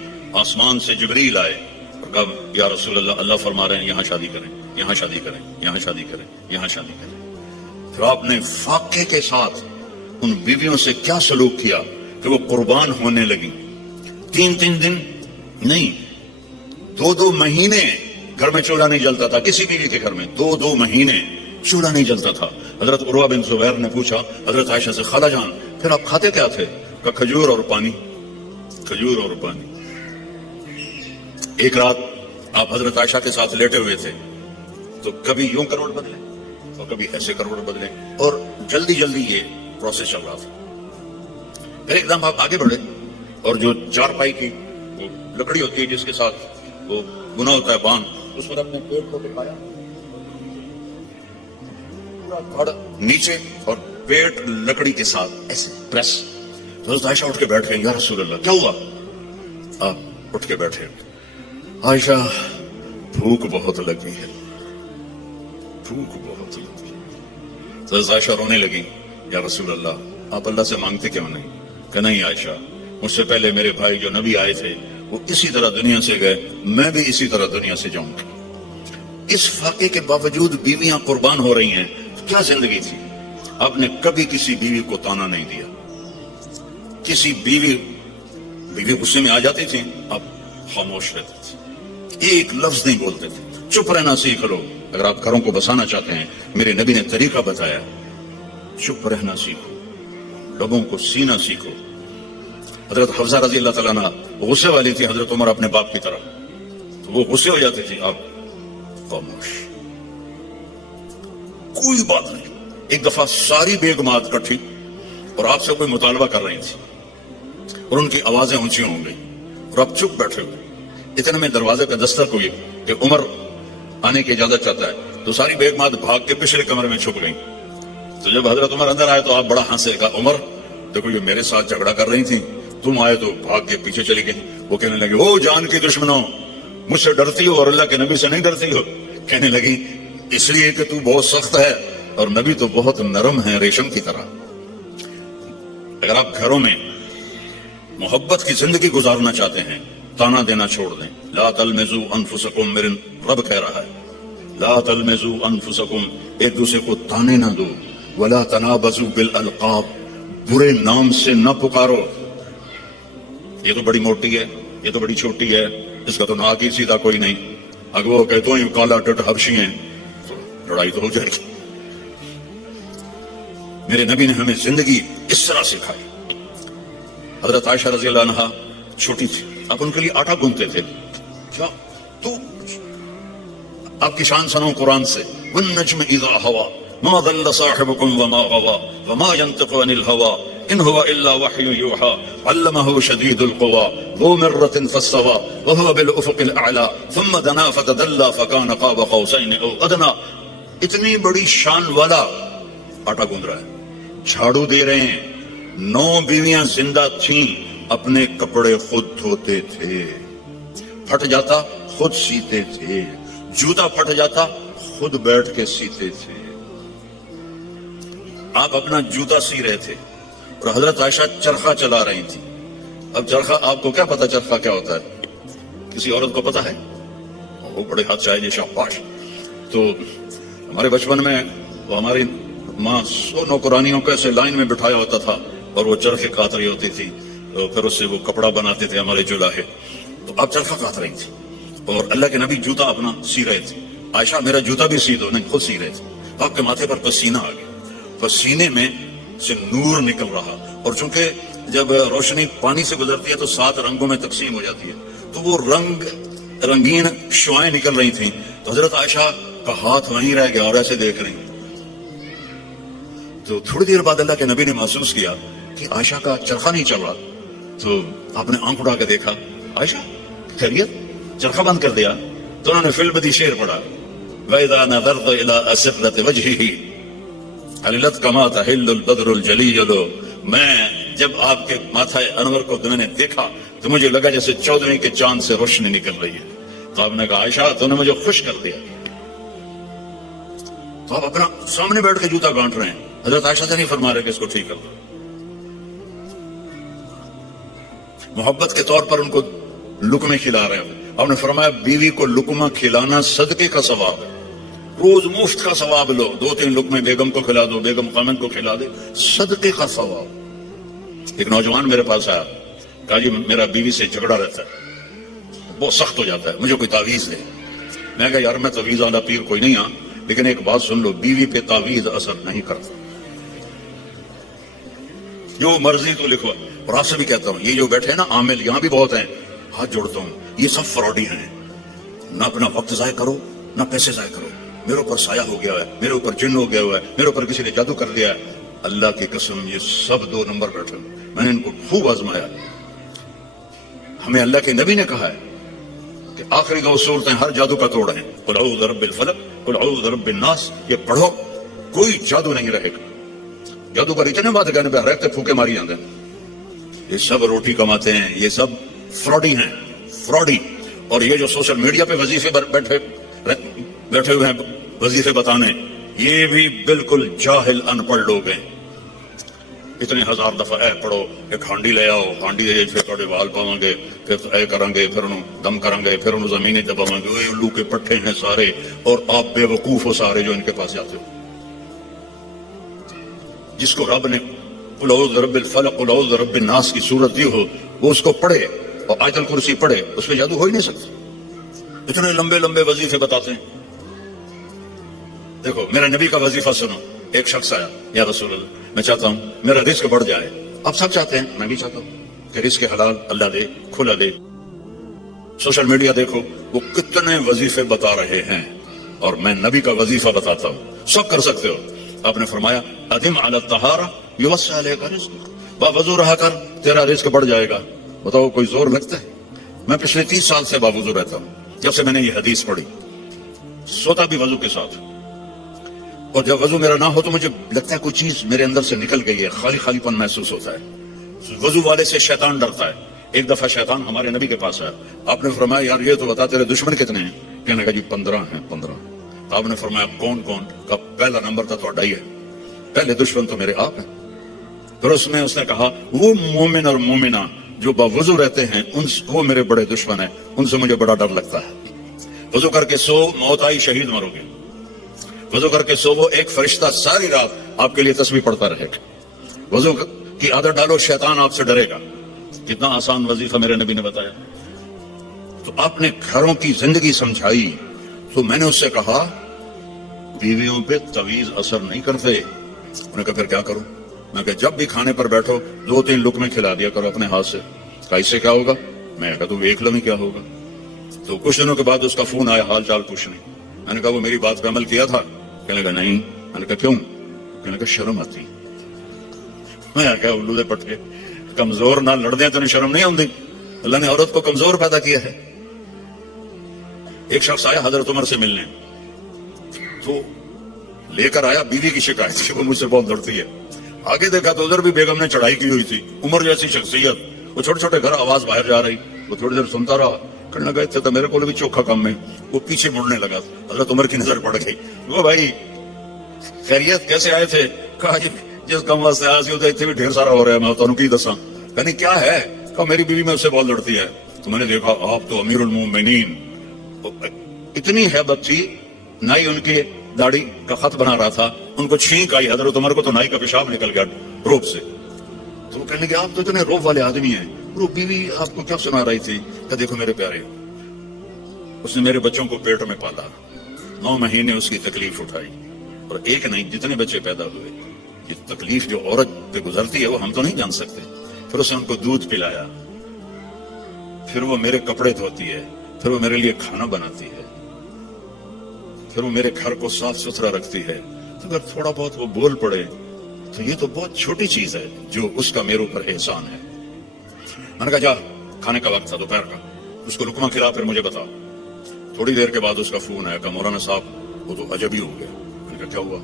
آسمان سے جبریل آئے اور کہا یا رسول اللہ، اللہ فرما رہے ہیں یہاں شادی کریں، یہاں شادی کریں، یہاں شادی کریں، یہاں شادی کریں. پھر آپ نے فاقے کے ساتھ ان بیویوں سے کیا سلوک کیا کہ وہ قربان ہونے لگی. 3 دن نہیں، 2 مہینے گھر میں چولہا نہیں جلتا تھا. کسی بیوی کے گھر میں 2 مہینے چولہا نہیں جلتا تھا. حضرت عروہ بن زبیر نے پوچھا حضرت عائشہ سے، خالہ جان پھر آپ کھاتے کیا تھے؟ کہ کھجور اور پانی، کھجور اور پانی. ایک رات آپ حضرت عائشہ کے ساتھ لیٹے ہوئے تھے تو کبھی یوں کروڑ بدلے اور کبھی ایسے کروڑ بدلے، اور جلدی جلدی یہ پروسیس چل رہا تھا. پھر ایک دم آپ آگے بڑھے اور جو 4 پائی کی وہ لکڑی ہوتی ہے جس کے ساتھ وہ بنا ہوتا ہے بان، اس پر اپنے پیٹ کو دکھایا، پورا دھڑ نیچے اور پیٹ لکڑی کے ساتھ ایسے پریس. تو حضرت عائشہ اٹھ کے بیٹھ گئے، یا رسول اللہ کیا ہوا؟ آپ اٹھ کے بیٹھے، عائشہ بھوک بہت لگی ہے، بھوک بہت لگی. تو حضرت عائشہ رونے لگی، یا رسول اللہ آپ اللہ سے مانگتے کیوں نہیں؟ کہ نہیں عائشہ، مجھ سے پہلے میرے بھائی جو نبی آئے تھے وہ اسی طرح دنیا سے گئے، میں بھی اسی طرح دنیا سے جاؤں گا. اس فاقے کے باوجود بیویاں قربان ہو رہی ہیں، کیا زندگی تھی. آپ نے کبھی کسی بیوی کو تانا نہیں دیا. کسی بیوی غصے میں آ جاتی تھی، آپ خاموش رہتے تھے، ایک لفظ نہیں بولتے تھے، چپ رہنا سیکھ لو۔ اگر آپ گھروں کو بسانا چاہتے ہیں، میرے نبی نے طریقہ بتایا، چپ رہنا سیکھو، لوگوں کو سینا سیکھو۔ حضرت حفصہ رضی اللہ تعالیٰ عنہ غصے والی تھی حضرت عمر اپنے باپ کی طرح، تو وہ غصے ہو جاتے تھے، آپ خاموش، کوئی بات نہیں۔ ایک دفعہ ساری بیگمات کٹھی اور آپ سے کوئی مطالبہ کر رہی تھی اور ان کی آوازیں اونچی ہو گئی اور آپ چپ بیٹھے ہوئے۔ اتنے میں دروازے پہ دستک ہوئی کہ عمر آنے کی اجازت چاہتا ہے، تو ساری بیگمات بھاگ کے پچھلے کمرے میں چھپ گئیں۔ تو جب حضرت عمر اندر آئے تو آپ بڑا ہنسے، کہا عمر دیکھو یہ میرے ساتھ جھگڑا کر رہی تھی، تم آئے تو بھاگ کے پیچھے چلی گئی۔ وہ کہنے لگی او جان کی دشمنوں، مجھ سے ڈرتی ہو اور اللہ کے نبی سے نہیں ڈرتی ہو؟ کہنے لگی اس لیے کہ تو بہت سخت ہے اور نبی تو بہت نرم ہے، ریشم کی طرح۔ اگر آپ گھروں میں محبت کی زندگی گزارنا چاہتے ہیں، تانا دینا چھوڑ دیں۔ لا تلمزوا انفسکم، میرے رب کہہ رہا ہے لا تلمزوا انفسکم، ایک دوسرے کو تانے نہ دو۔ ولا تنابزوا بالالقاب، برے نام سے نہ پکارو، یہ تو بڑی موٹی ہے، یہ تو بڑی چھوٹی ہے، اس کا تو ناک ہی سیدھا کوئی نہیں، اگر وہ کہتے ہیں کالا ٹٹ حبشی ہیں تو لڑائی تو ہو جائے گی۔ میرے نبی نے ہمیں زندگی اس طرح سکھائی۔ حضرت عائشہ رضی اللہ عنہا چھوٹی تھی، آپ ان کے لیے آٹا گوندتے تھے، کیا تو آپ کی شان سنو قرآن سے، والنجم اذا ہوا ما ضل صاحبكم وما غوى وما ينطق عن الهوى ان هو الا وحي يوحى علمه شديد القوى ذو مرة فاستوى وهو بالافق الاعلى ثم دنا فتدلى فكان قاب قوسين او ادنى۔ اتنی بڑی شان والا آٹا گوند رہا ہے، جھاڑو دے رہے ہیں، 9 بیویاں زندہ تھیں، اپنے کپڑے خود دھوتے تھے، پھٹ جاتا خود سیتے تھے، جوتا پھٹ جاتا خود بیٹھ کے سیتے تھے۔ آپ اپنا جوتا سی رہے تھے اور حضرت عائشہ چرخہ چلا رہی تھی۔ اب چرخہ، آپ کو کیا پتا چرخہ کیا ہوتا ہے؟ کسی عورت کو پتا ہے؟ وہ بڑے ہاتھ چاہیے شاباش۔ تو ہمارے بچپن میں وہ ہماری ماں 100 نوکرانیوں کو ایسے لائن میں بٹھایا ہوتا تھا اور وہ چرخے کاٹ رہی ہوتی تھی، تو پھر اس سے وہ کپڑا بناتے تھے ہمارے جولاہے۔ تو آپ چرخہ کاٹ رہی تھی اور اللہ کے نبی جوتا اپنا سی رہے تھے۔ عائشہ میرا جوتا بھی سی دو، نہیں خود سی رہے تھے۔ آپ کے ماتھے پر پسینہ آ گیا، پسینے میں سے نور نکل رہا، اور چونکہ جب روشنی پانی سے گزرتی ہے تو 7 رنگوں میں تقسیم ہو جاتی ہے، تو وہ رنگین شعائیں نکل رہی تھیں۔ تو حضرت عائشہ کا ہاتھ وہیں رہ گیا اور ایسے دیکھ رہی۔ تو تھوڑی دیر بعد اللہ کے نبی نے محسوس کیا کہ عائشہ کا چرخہ نہیں چل رہا، تو آپ نے آنکھ اٹھا کے دیکھا، عائشہ خیریت؟ چرخہ بند کر دیا۔ تو انہوں نے فی البدی شعر پڑھا، وَإِذَا نَظَرْتَ إِلَىٰ أَسِرَّةِ وَجْهِهِ حَلِلَتْ كَمَا تَحِلُّ الْبَدْرُ الْجَلِيُّ۔ میں جب آپ کے ماتھا انور کو میں نے دیکھا تو مجھے لگا جیسے 14ویں کے چاند سے روشنی نکل رہی ہے۔ تو آپ نے کہا عائشہ تو نے مجھے خوش کر دیا۔ تو آپ اپنا سامنے بیٹھ کے جوتا گانٹ رہے ہیں، حضرت عائشہ سے نہیں فرما رہے کہ اس کو ٹھیک کر دو۔ محبت کے طور پر ان کو لقمے کھلا رہے ہیں۔ آپ نے فرمایا بیوی کو لقمہ کھلانا صدقے کا ثواب ہے، روز مفت کا ثواب لو، 2-3 لقمے بیگم کو کھلا دو، بیگم خامن کو کھلا دے، صدقے کا ثواب۔ ایک نوجوان میرے پاس آیا، کہا جی میرا بیوی سے جھگڑا رہتا ہے، بہت سخت ہو جاتا ہے، مجھے کوئی تعویذ دے۔ میں کہا یار میں تعویذ والا پیر کوئی نہیں ہاں، لیکن ایک بات سن لو، بیوی پہ تعویذ اثر نہیں کرتا، جو مرضی تو لکھو۔ اور آپ سے بھی کہتا ہوں، یہ جو بیٹھے ہیں نا عامل، یہاں بھی بہت ہیں، ہاتھ جوڑتا ہوں، یہ سب فراڈی ہیں۔ نہ اپنا وقت ضائع کرو، نہ پیسے ضائع کرو۔ میرے اوپر سایہ ہو گیا ہے، میرے اوپر جن ہو گیا ہوا ہے، میرے اوپر کسی نے جادو کر دیا ہے۔ اللہ کی قسم یہ سب 2 نمبر بیٹھے، میں نے ان کو خوب آزمایا۔ ہمیں اللہ کے نبی نے کہا ہے کہ آخری 2 صورتیں ہر جادو کا توڑ ہیں، قل اعوذ برب الفلق قل اعوذ برب الناس، یہ پڑھو کوئی جادو نہیں رہے گا۔ جادو پر اتنے بات کہنے پہ رہتے پھوکے ماری جاتے ہیں، یہ سب روٹی کماتے ہیں، یہ سب فراڈی ہیں، فراڈی۔ اور یہ جو سوشل میڈیا پہ وظیفے بیٹھے ہوئے ہیں وظیفے بتانے، یہ بھی بالکل جاہل ان پڑھ لوگ ہیں۔ اتنے 1000 دفعہ اے پڑھو، ایک ہانڈی لے آؤ، ہانڈی دے پھر تھوڑے وال پاؤں گے، پھر اے کریں گے، پھر انہوں دم کریں گے، پھر انہوں زمینیں دباؤں گے، اے الو کے پٹھے ہیں سارے، اور آپ بے وقوف ہو سارے جو ان کے پاس جاتے ہو۔ جس کو رب نے قل اعوذ برب الفلق قل اعوذ برب الناس کی صورت دی ہو، وہ اس کو پڑھے، اور آیت الکرسی پڑھے، اس میں جادو ہو ہی نہیں سکتا. اتنے لمبے لمبے وظیفے بتاتے ہیں. دیکھو میرا نبی کا وظیفہ سنو. ایک شخص آیا، یا رسول اللہ میں چاہتا ہوں میرا رزق بڑھ جائے. آپ سب چاہتے ہیں، میں بھی چاہتا ہوں کہ رزق حلال اللہ دے، کھلا دے. سوشل میڈیا دیکھو، وہ کتنے وظیفے بتا رہے ہیں، اور میں نبی کا وظیفہ بتاتا ہوں. سب کر سکتے ہو. آپ نے فرمایا ادم علی الطہارہ یوسع علیک رزق، باوضو رہا کر تیرا رزق بڑھ جائے گا. بتاؤ کوئی زور لگتا ہے؟ میں پچھلے 30 سال سے باوضو رہتا ہوں. جب سے میں نے یہ حدیث پڑھی، سوتا بھی وضو کے ساتھ، اور جب وضو میرا نہ ہو تو مجھے لگتا ہے کوئی چیز میرے اندر سے نکل گئی ہے، خالی خالی پن محسوس ہوتا ہے. وضو والے سے شیطان ڈرتا ہے. ایک دفعہ شیطان ہمارے نبی کے پاس آیا. آپ نے فرمایا یار یہ تو بتا تیرے دشمن کتنے ہیں؟ کہنے لگا جی 15 ہیں. 15. آپ نے فرمایا کون کون؟ کا پہلا نمبر تھا تو ہی ہے، پہلے دشمن تو میرے آپ ہیں. پھر اس نے کہا وہ مومن اور مومنہ جو باوضو رہتے ہیں وہ میرے بڑے دشمن ہیں، ان سے مجھے بڑا ڈر لگتا ہے. وضو کر کے سو، موت آئی شہید مرو گے. وضو کر کے سو، وہ ایک فرشتہ ساری رات آپ کے لیے تسبیح پڑھتا رہے گا. وضو کی عادت ڈالو، شیطان آپ سے ڈرے گا. کتنا آسان وظیفہ میرے نبی نے بتایا. تو آپ نے گھروں کی زندگی سمجھائی. تو میں نے اس سے کہا بیویوں پہ تعویذ اثر نہیں کرتے. انہوں نے کہا پھر کیا کروں؟ میں کہا جب بھی کھانے پر بیٹھو 2-3 لقمے کھلا دیا کرو اپنے ہاتھ سے. کہا اس سے کیا ہوگا؟ میں کہا تو ایک لمحے کیا ہوگا. تو کچھ دنوں کے بعد اس کا فون آیا حال چال پوچھنے. میں نے کہا وہ میری بات پہ عمل کیا تھا؟ کہنے لگا نہیں. میں نے کہا کیوں؟ کہنے لگا شرم آتی. میں کہا الو دے پٹکے، کمزور نہ لڑ دیں تو انہیں شرم نہیں آتی. اللہ نے عورت کو کمزور پیدا کیا ہے. ایک شخص آیا حضرت عمر سے ملنے، تو لے کر آیا بیوی کی شکایت کہ وہ مجھ سے بہت لڑتی ہے. آگے دیکھا تو ادھر بھی بیگم نے چڑھائی کی ہوئی تھی. عمر جیسی شخصیت، وہ چھوٹے چھوٹے گھر، آواز باہر جا رہی. وہ تھوڑی دیر سنتا رہا. کہنے لگا اتنے تو میرے کو بھی چوکھا کم ہے. وہ پیچھے مڑنے لگا. حضرت عمر کی نظر پڑ گئی. وہ بھائی خیریت کیسے آئے تھے؟ کہا جس کم واسطے آیا سی اتنے بھی ڈھیر سارا ہو رہا ہے، میں تمہیں کی دساں. کہنی کیا ہے؟ کہا میری بیوی میں اس سے بہت لڑتی ہے. تو میں نے دیکھا آپ تو امیر المومنین. اتنی ہیبت تھی، نائی ان کے داڑھی کا خط بنا رہا تھا، ان کو چھینک آئی. حضرت عمر کو تو نائی کا پیشاب نکل گیا روب سے. تو وہ کہنے لگے آپ تو اتنے روب والے آدمی ہیں. وہ بیوی آپ کو کیا سنا رہی تھی؟ کہ دیکھو میرے پیارے، اس نے میرے بچوں کو پیٹ میں پالا، 9 مہینے اس کی تکلیف اٹھائی، اور ایک نہیں جتنے بچے پیدا ہوئے. یہ تکلیف جو عورت پہ گزرتی ہے وہ ہم تو نہیں جان سکتے. پھر اس نے ان کو دودھ پلایا، پھر وہ میرے کپڑے دھوتی ہے، پھر وہ میرے لیے کھانا بناتی ہے، پھر وہ میرے گھر کو صاف ستھرا رکھتی ہے. تو اگر تھوڑا بہت وہ بول پڑے تو یہ تو بہت چھوٹی چیز ہے جو اس کا میرے اوپر احسان ہے. میں نے کہا جا، کھانے کا وقت تھا دوپہر کا، اس کو لقمہ کھلا پھر مجھے بتا. تھوڑی دیر کے بعد اس کا فون آیا کہ مولانا صاحب وہ تو عجب ہی ہو گیا. میں نے کہا کیا ہوا؟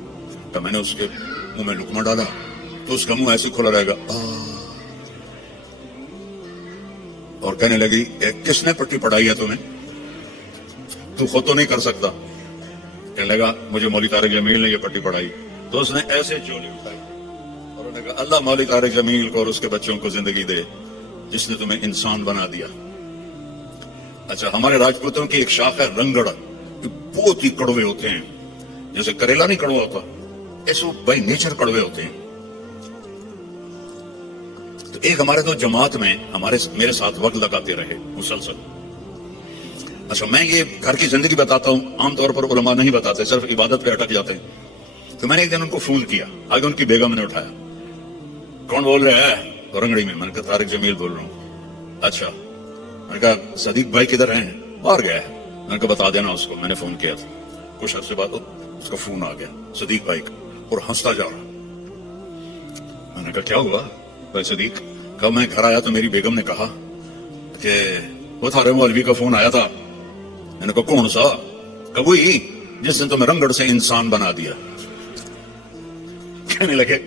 کہ میں نے اس کے منہ میں لقمہ ڈالا تو اس کا منہ ایسے کھلا رہے گا، اور کہنے لگی کس نے پٹی پڑھائی ہے تمہیں؟ تو خود تو نہیں کر سکتا. کہنے لگا مجھے مولوی طارق جمیل نے یہ پٹی پڑھائی. تو اس نے ایسے چولی اٹھائی اور انہوں نے کہا اللہ مولوی طارق جمیل کو اور اس کے بچوں کو زندگی دے جس نے تمہیں انسان بنا دیا. اچھا، ہمارے راجپوتوں کی ایک شاخ ہے رنگڑ، بہت ہی کڑوے ہوتے ہیں. جیسے کریلا نہیں کڑوا ہوتا، ایسے وہ بائی نیچر کڑوے ہوتے ہیں. تو ایک ہمارے تو جماعت میں میرے ساتھ وقت لگاتے رہے مسلسل. اچھا، میں یہ گھر کی زندگی بتاتا ہوں، عام طور پر علماء نہیں بتاتے، صرف عبادت پہ اٹک جاتے ہیں. تو میں نے ایک دن ان کو فون کیا، آگے ان کی بیگم نے اٹھایا. کون بول رہے ہیں؟ رنگڑی میں. میں نے کہا طارق جمیل بول رہا ہوں. اچھا. میں نے کہا صدیق بھائی کدھر ہیں؟ باہر گیا ہے. میں نے کہا بتا دینا اس کو، میں نے فون کیا تھا. کچھ عرصے بعد اس کا فون آ گیا صدیق بھائی کا، اور ہنستا جا رہا. میں نے کہا کیا ہوا بھائی صدیق؟ کہا میں گھر آیا تو میری بیگم نے کہا کہ وہ تھا مولوی کا فون آیا تھا. میں نے کہا کون سا؟ کہ وہی جس نے تمہیں رنگڑ سے انسان بنا دیا. کہنے لگے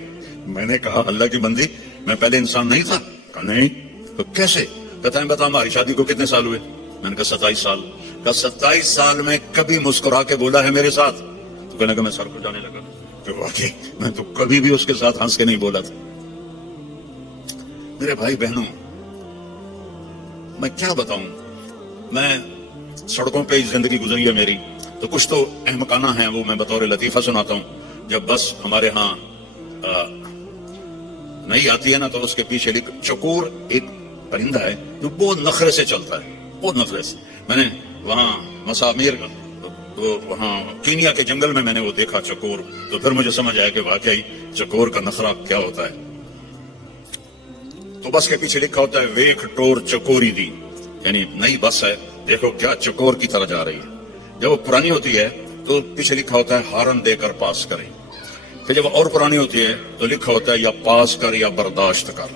میں نے کہا اللہ کی بندی میں پہلے انسان نہیں تھا؟ کہا نہیں. تو کیسے؟ کہتا ہے بتا ہماری شادی کو کتنے سال ہوئے؟ میں نے کہا 27 سال. کہا 27 سال میں کبھی مسکرا کے بولا ہے میرے ساتھ؟ تو کہنے لگا میں سر کو جانے لگا کہ واقعی میں تو کبھی بھی اس کے ساتھ ہنس کے نہیں بولا تھا. میرے بھائی بہنوں، میں کیا بتاؤں، میں سڑکوں پہ زندگی گزری ہے میری، تو کچھ تو احمقانہ ہیں وہ میں بطور لطیفہ سناتا ہوں. جب بس ہمارے ہاں نہیں آتی ہے نا تو اس کے پیچھے چکور ایک پرندہ ہے جو بہت نخرے سے چلتا ہے، بہت نخرے سے. میں نے وہاں مسامیر تو وہاں کینیا کے جنگل میں نے وہ دیکھا چکور، تو پھر مجھے سمجھ آیا کہ واقعی چکور کا نخرہ کیا ہوتا ہے. تو بس کے پیچھے لکھا ہوتا ہے ویک ٹور چکوری دی، یعنی نئی بس ہے، دیکھو کیا چکور کی طرح جا رہی ہے. جب وہ پرانی ہوتی ہے تو پیچھے لکھا ہوتا ہے ہارن دے کر پاس کریں. پھر جب وہ اور پرانی ہوتی ہے تو لکھا ہوتا ہے یا پاس کر یا برداشت کر.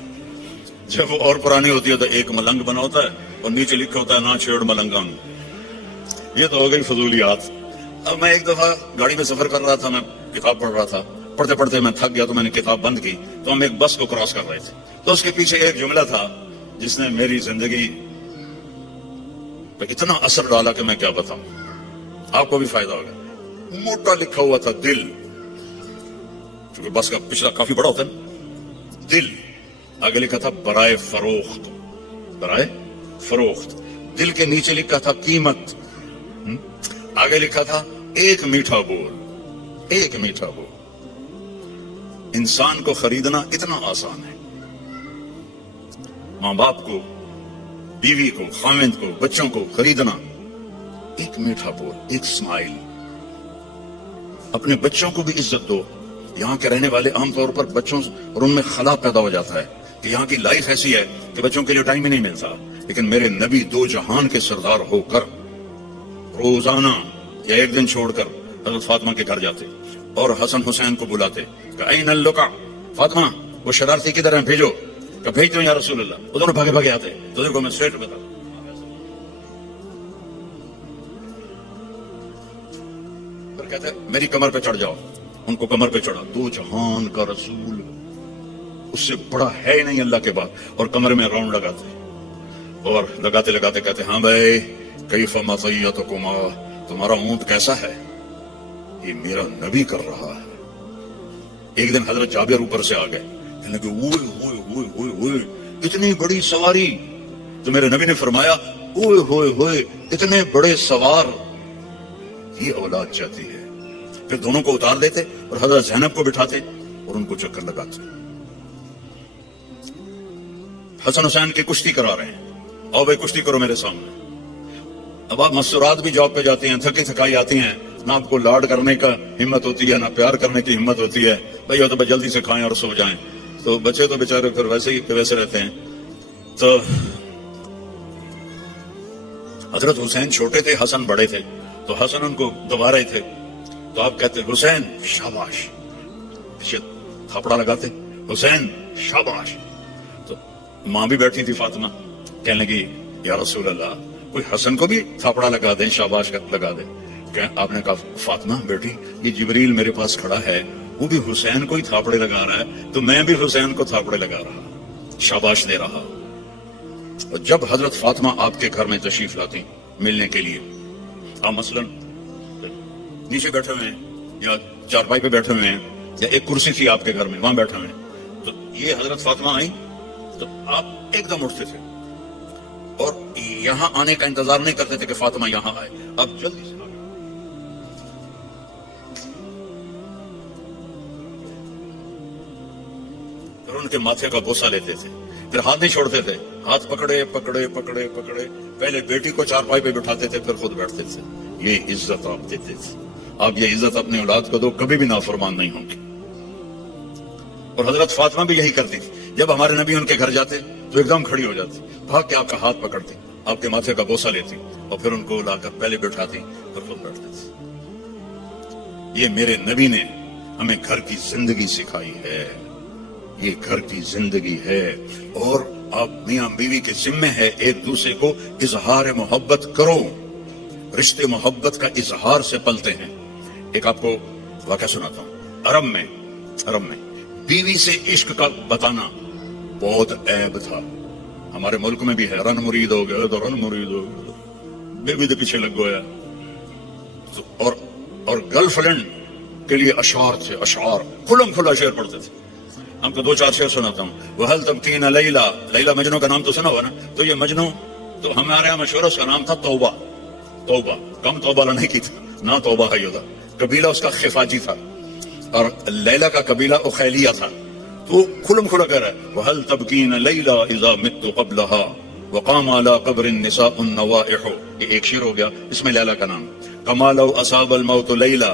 جب وہ اور پرانی ہوتی ہے تو ایک ملنگ بنا ہوتا ہے اور نیچے لکھا ہوتا ہے نہ چھیڑ ملنگان. یہ تو ہو گئی فضولیات. اب میں ایک دفعہ گاڑی میں سفر کر رہا تھا، میں کتاب پڑھ رہا تھا، پڑھتے پڑھتے میں تھک گیا تو میں نے کتاب بند کی. تو ہم ایک بس کو کراس کر رہے تھے، تو اس کے پیچھے ایک جملہ تھا جس نے میری زندگی پہ اتنا اثر ڈالا کہ میں کیا بتاؤں. آپ کو بھی فائدہ ہوگا. موٹا لکھا ہوا تھا دل، کیونکہ بس کا پچھلا کافی بڑا ہوتا ہے. دل آگے لکھا تھا برائے فروخت، برائے فروخت. دل کے نیچے لکھا تھا قیمت، آگے لکھا تھا ایک میٹھا بول، ایک میٹھا بول. انسان کو خریدنا اتنا آسان ہے. ماں باپ کو، بیوی کو، خاوند کو، بچوں کو خریدنا ایک میٹھا بول، ایک اسمائل. اپنے بچوں کو بھی عزت دو. یہاں کے رہنے والے عام طور پر بچوں اور ان میں خلا پیدا ہو جاتا ہے کہ یہاں کی لائف ایسی ہے کہ بچوں کے لیے ٹائم ہی نہیں ملتا. لیکن میرے نبی دو جہان کے سردار ہو کر روزانہ یا ایک دن چھوڑ کر حضرت فاطمہ کے گھر جاتے اور حسن حسین کو بلاتے کہ این اللقا، فاطمہ وہ شرارتی کدھر ہیں، بھیجو. کہ بھیجتے ہوں یا رسول اللہ. وہ دونوں بھاگے بھاگے آتے. تو دیکھو میں اسٹریٹ بتا، پھر کہتے میری کمر پہ چڑھ جاؤ. ان کو کمر پہ چڑھا. دو جہان کا رسول، اس سے بڑا ہے ہی نہیں اللہ کے بعد. اور کمر میں راؤنڈ لگاتے اور لگاتے لگاتے کہتے ہاں بھائی کیف مطیتکما، تمہارا اونٹ کیسا ہے؟ یہ میرا نبی کر رہا ہے. ایک دن حضرت جابر اوپر سے آ گئے، کہنے لگے اوئے ہوئے ہوئے ہوئے ہوئے اتنی بڑی سواری. تو میرے نبی نے فرمایا اوئے ہوئے ہوئے اتنے بڑے سوار یہ اولاد چاہتی ہے. پھر دونوں کو اتار دیتے اور حضرت زینب کو بٹھاتے اور ان کو چکر لگاتے. حسن حسین کی کشتی کرا رہے ہیں، آؤ بھائی کشتی کرو میرے سامنے. اب آپ مستورات بھی جاب پہ جاتے ہیں، تھکی تھکائی آتی ہیں، نہ آپ کو لاڈ کرنے کا ہمت ہوتی ہے نہ پیار کرنے کی ہمت ہوتی ہے. بھائی تو جلدی سے کھائیں اور سو جائیں. تو بچے تو بیچارے پھر ویسے ہی ویسے رہتے ہیں. تو حضرت حسین چھوٹے تھے، حسن بڑے تھے. تو حسن ان کو دبا رہے تھے. تو آپ کہتے حسین شاباش، پیچھے تھاپڑا لگاتے حسین شاباش. تو ماں بھی بیٹھی تھی فاطمہ، کہنے لگی یا رسول اللہ کوئی حسن کو بھی تھاپڑا لگا دیں، شاباش لگا دیں. کہ آپ نے کہا فاطمہ بیٹی یہ جبریل میرے پاس کھڑا ہے، وہ بھی حسین کو ہی تھاپڑے لگا رہا ہے، تو میں بھی حسین کو تھاپڑے لگا رہا، شاباش دے رہا. اور جب حضرت فاطمہ آپ کے گھر میں تشریف لاتی ملنے کے لیے، آپ مثلاً نیچے بیٹھے ہوئے ہیں یا چارپائی پہ بیٹھے ہوئے ہیں یا ایک کرسی تھی آپ کے گھر میں وہاں بیٹھے ہوئے ہیں، تو یہ حضرت فاطمہ آئی تو آپ ایک دم اٹھتے تھے اور یہاں آنے کا انتظار نہیں کرتے تھے کہ فاطمہ یہاں آئے. آپ جلدی سے پھر ان کے ماتھے کا بوسہ لیتے تھے، پھر ہاتھ نہیں چھوڑتے تھے، ہاتھ پکڑے پکڑے پکڑے پکڑے، پہلے بیٹی کو چارپائی پہ بٹھاتے تھے پھر خود بیٹھتے تھے. یہ عزت آپ دیتے تھے. آپ یہ عزت اپنے اولاد کو دو، کبھی بھی نافرمان نہیں ہوں گے. اور حضرت فاطمہ بھی یہی کرتی تھی. جب ہمارے نبی ان کے گھر جاتے تو ایک دم کھڑی ہو جاتی، بھاگ کے آپ کا ہاتھ پکڑتی، آپ کے ماتھے کا بوسہ لیتی اور پھر ان کو لا کر پہلے بٹھاتی پھر خود بیٹھتی تھی. یہ میرے نبی نے ہمیں گھر کی زندگی سکھائی ہے. یہ گھر کی زندگی ہے اور آپ میاں بیوی کے ذمے ہے ایک دوسرے کو اظہار محبت کرو. رشتے محبت کا اظہار سے پلتے ہیں. ایک آپ کو واقعہ سناتا ہوں. عرب میں بیوی سے عشق کا بتانا بہت عیب تھا. ہمارے ملک میں بھی ہے، رن مرید ہو گیا تو رن مرید ہو گیا، بیوی کے پیچھے لگ گیا. اور گرل فرینڈ کے لیے اشعار تھے، اشعار کھلم کھلا شعر پڑھتے تھے. ہم کو 2-4 شعر سناتا ہوں. وَهَلْ تَبْكِينَ لَيْلَا، لیلا مجنو کا نام تو سنا ہوا نا. تو یہ مجنو تو ہمارے یہاں مشہور، اس کا نام تھا توبہ. توبہ کم توبہ نہیں کی تھا، نہ توبہ ہے. قبیلہ اس کا خفاجی تھا اور لیلا کا قبیلہ اخیلیہ تھا. تو کھلم کھلا کہہ رہا ہے وَهَلْ تَبْكِينَ لَيْلَا إِذَا مِتُّ قَبْلَهَا وَقَامَ عَلَى قَبْرِ النِّسَاءُ النَّوَائِحُ. یہ ایک شعر ہو گیا، اس میں لیلا کا نام. كَمَا لَوْ أَصَابَ الْمَوْتُ لَيْلَا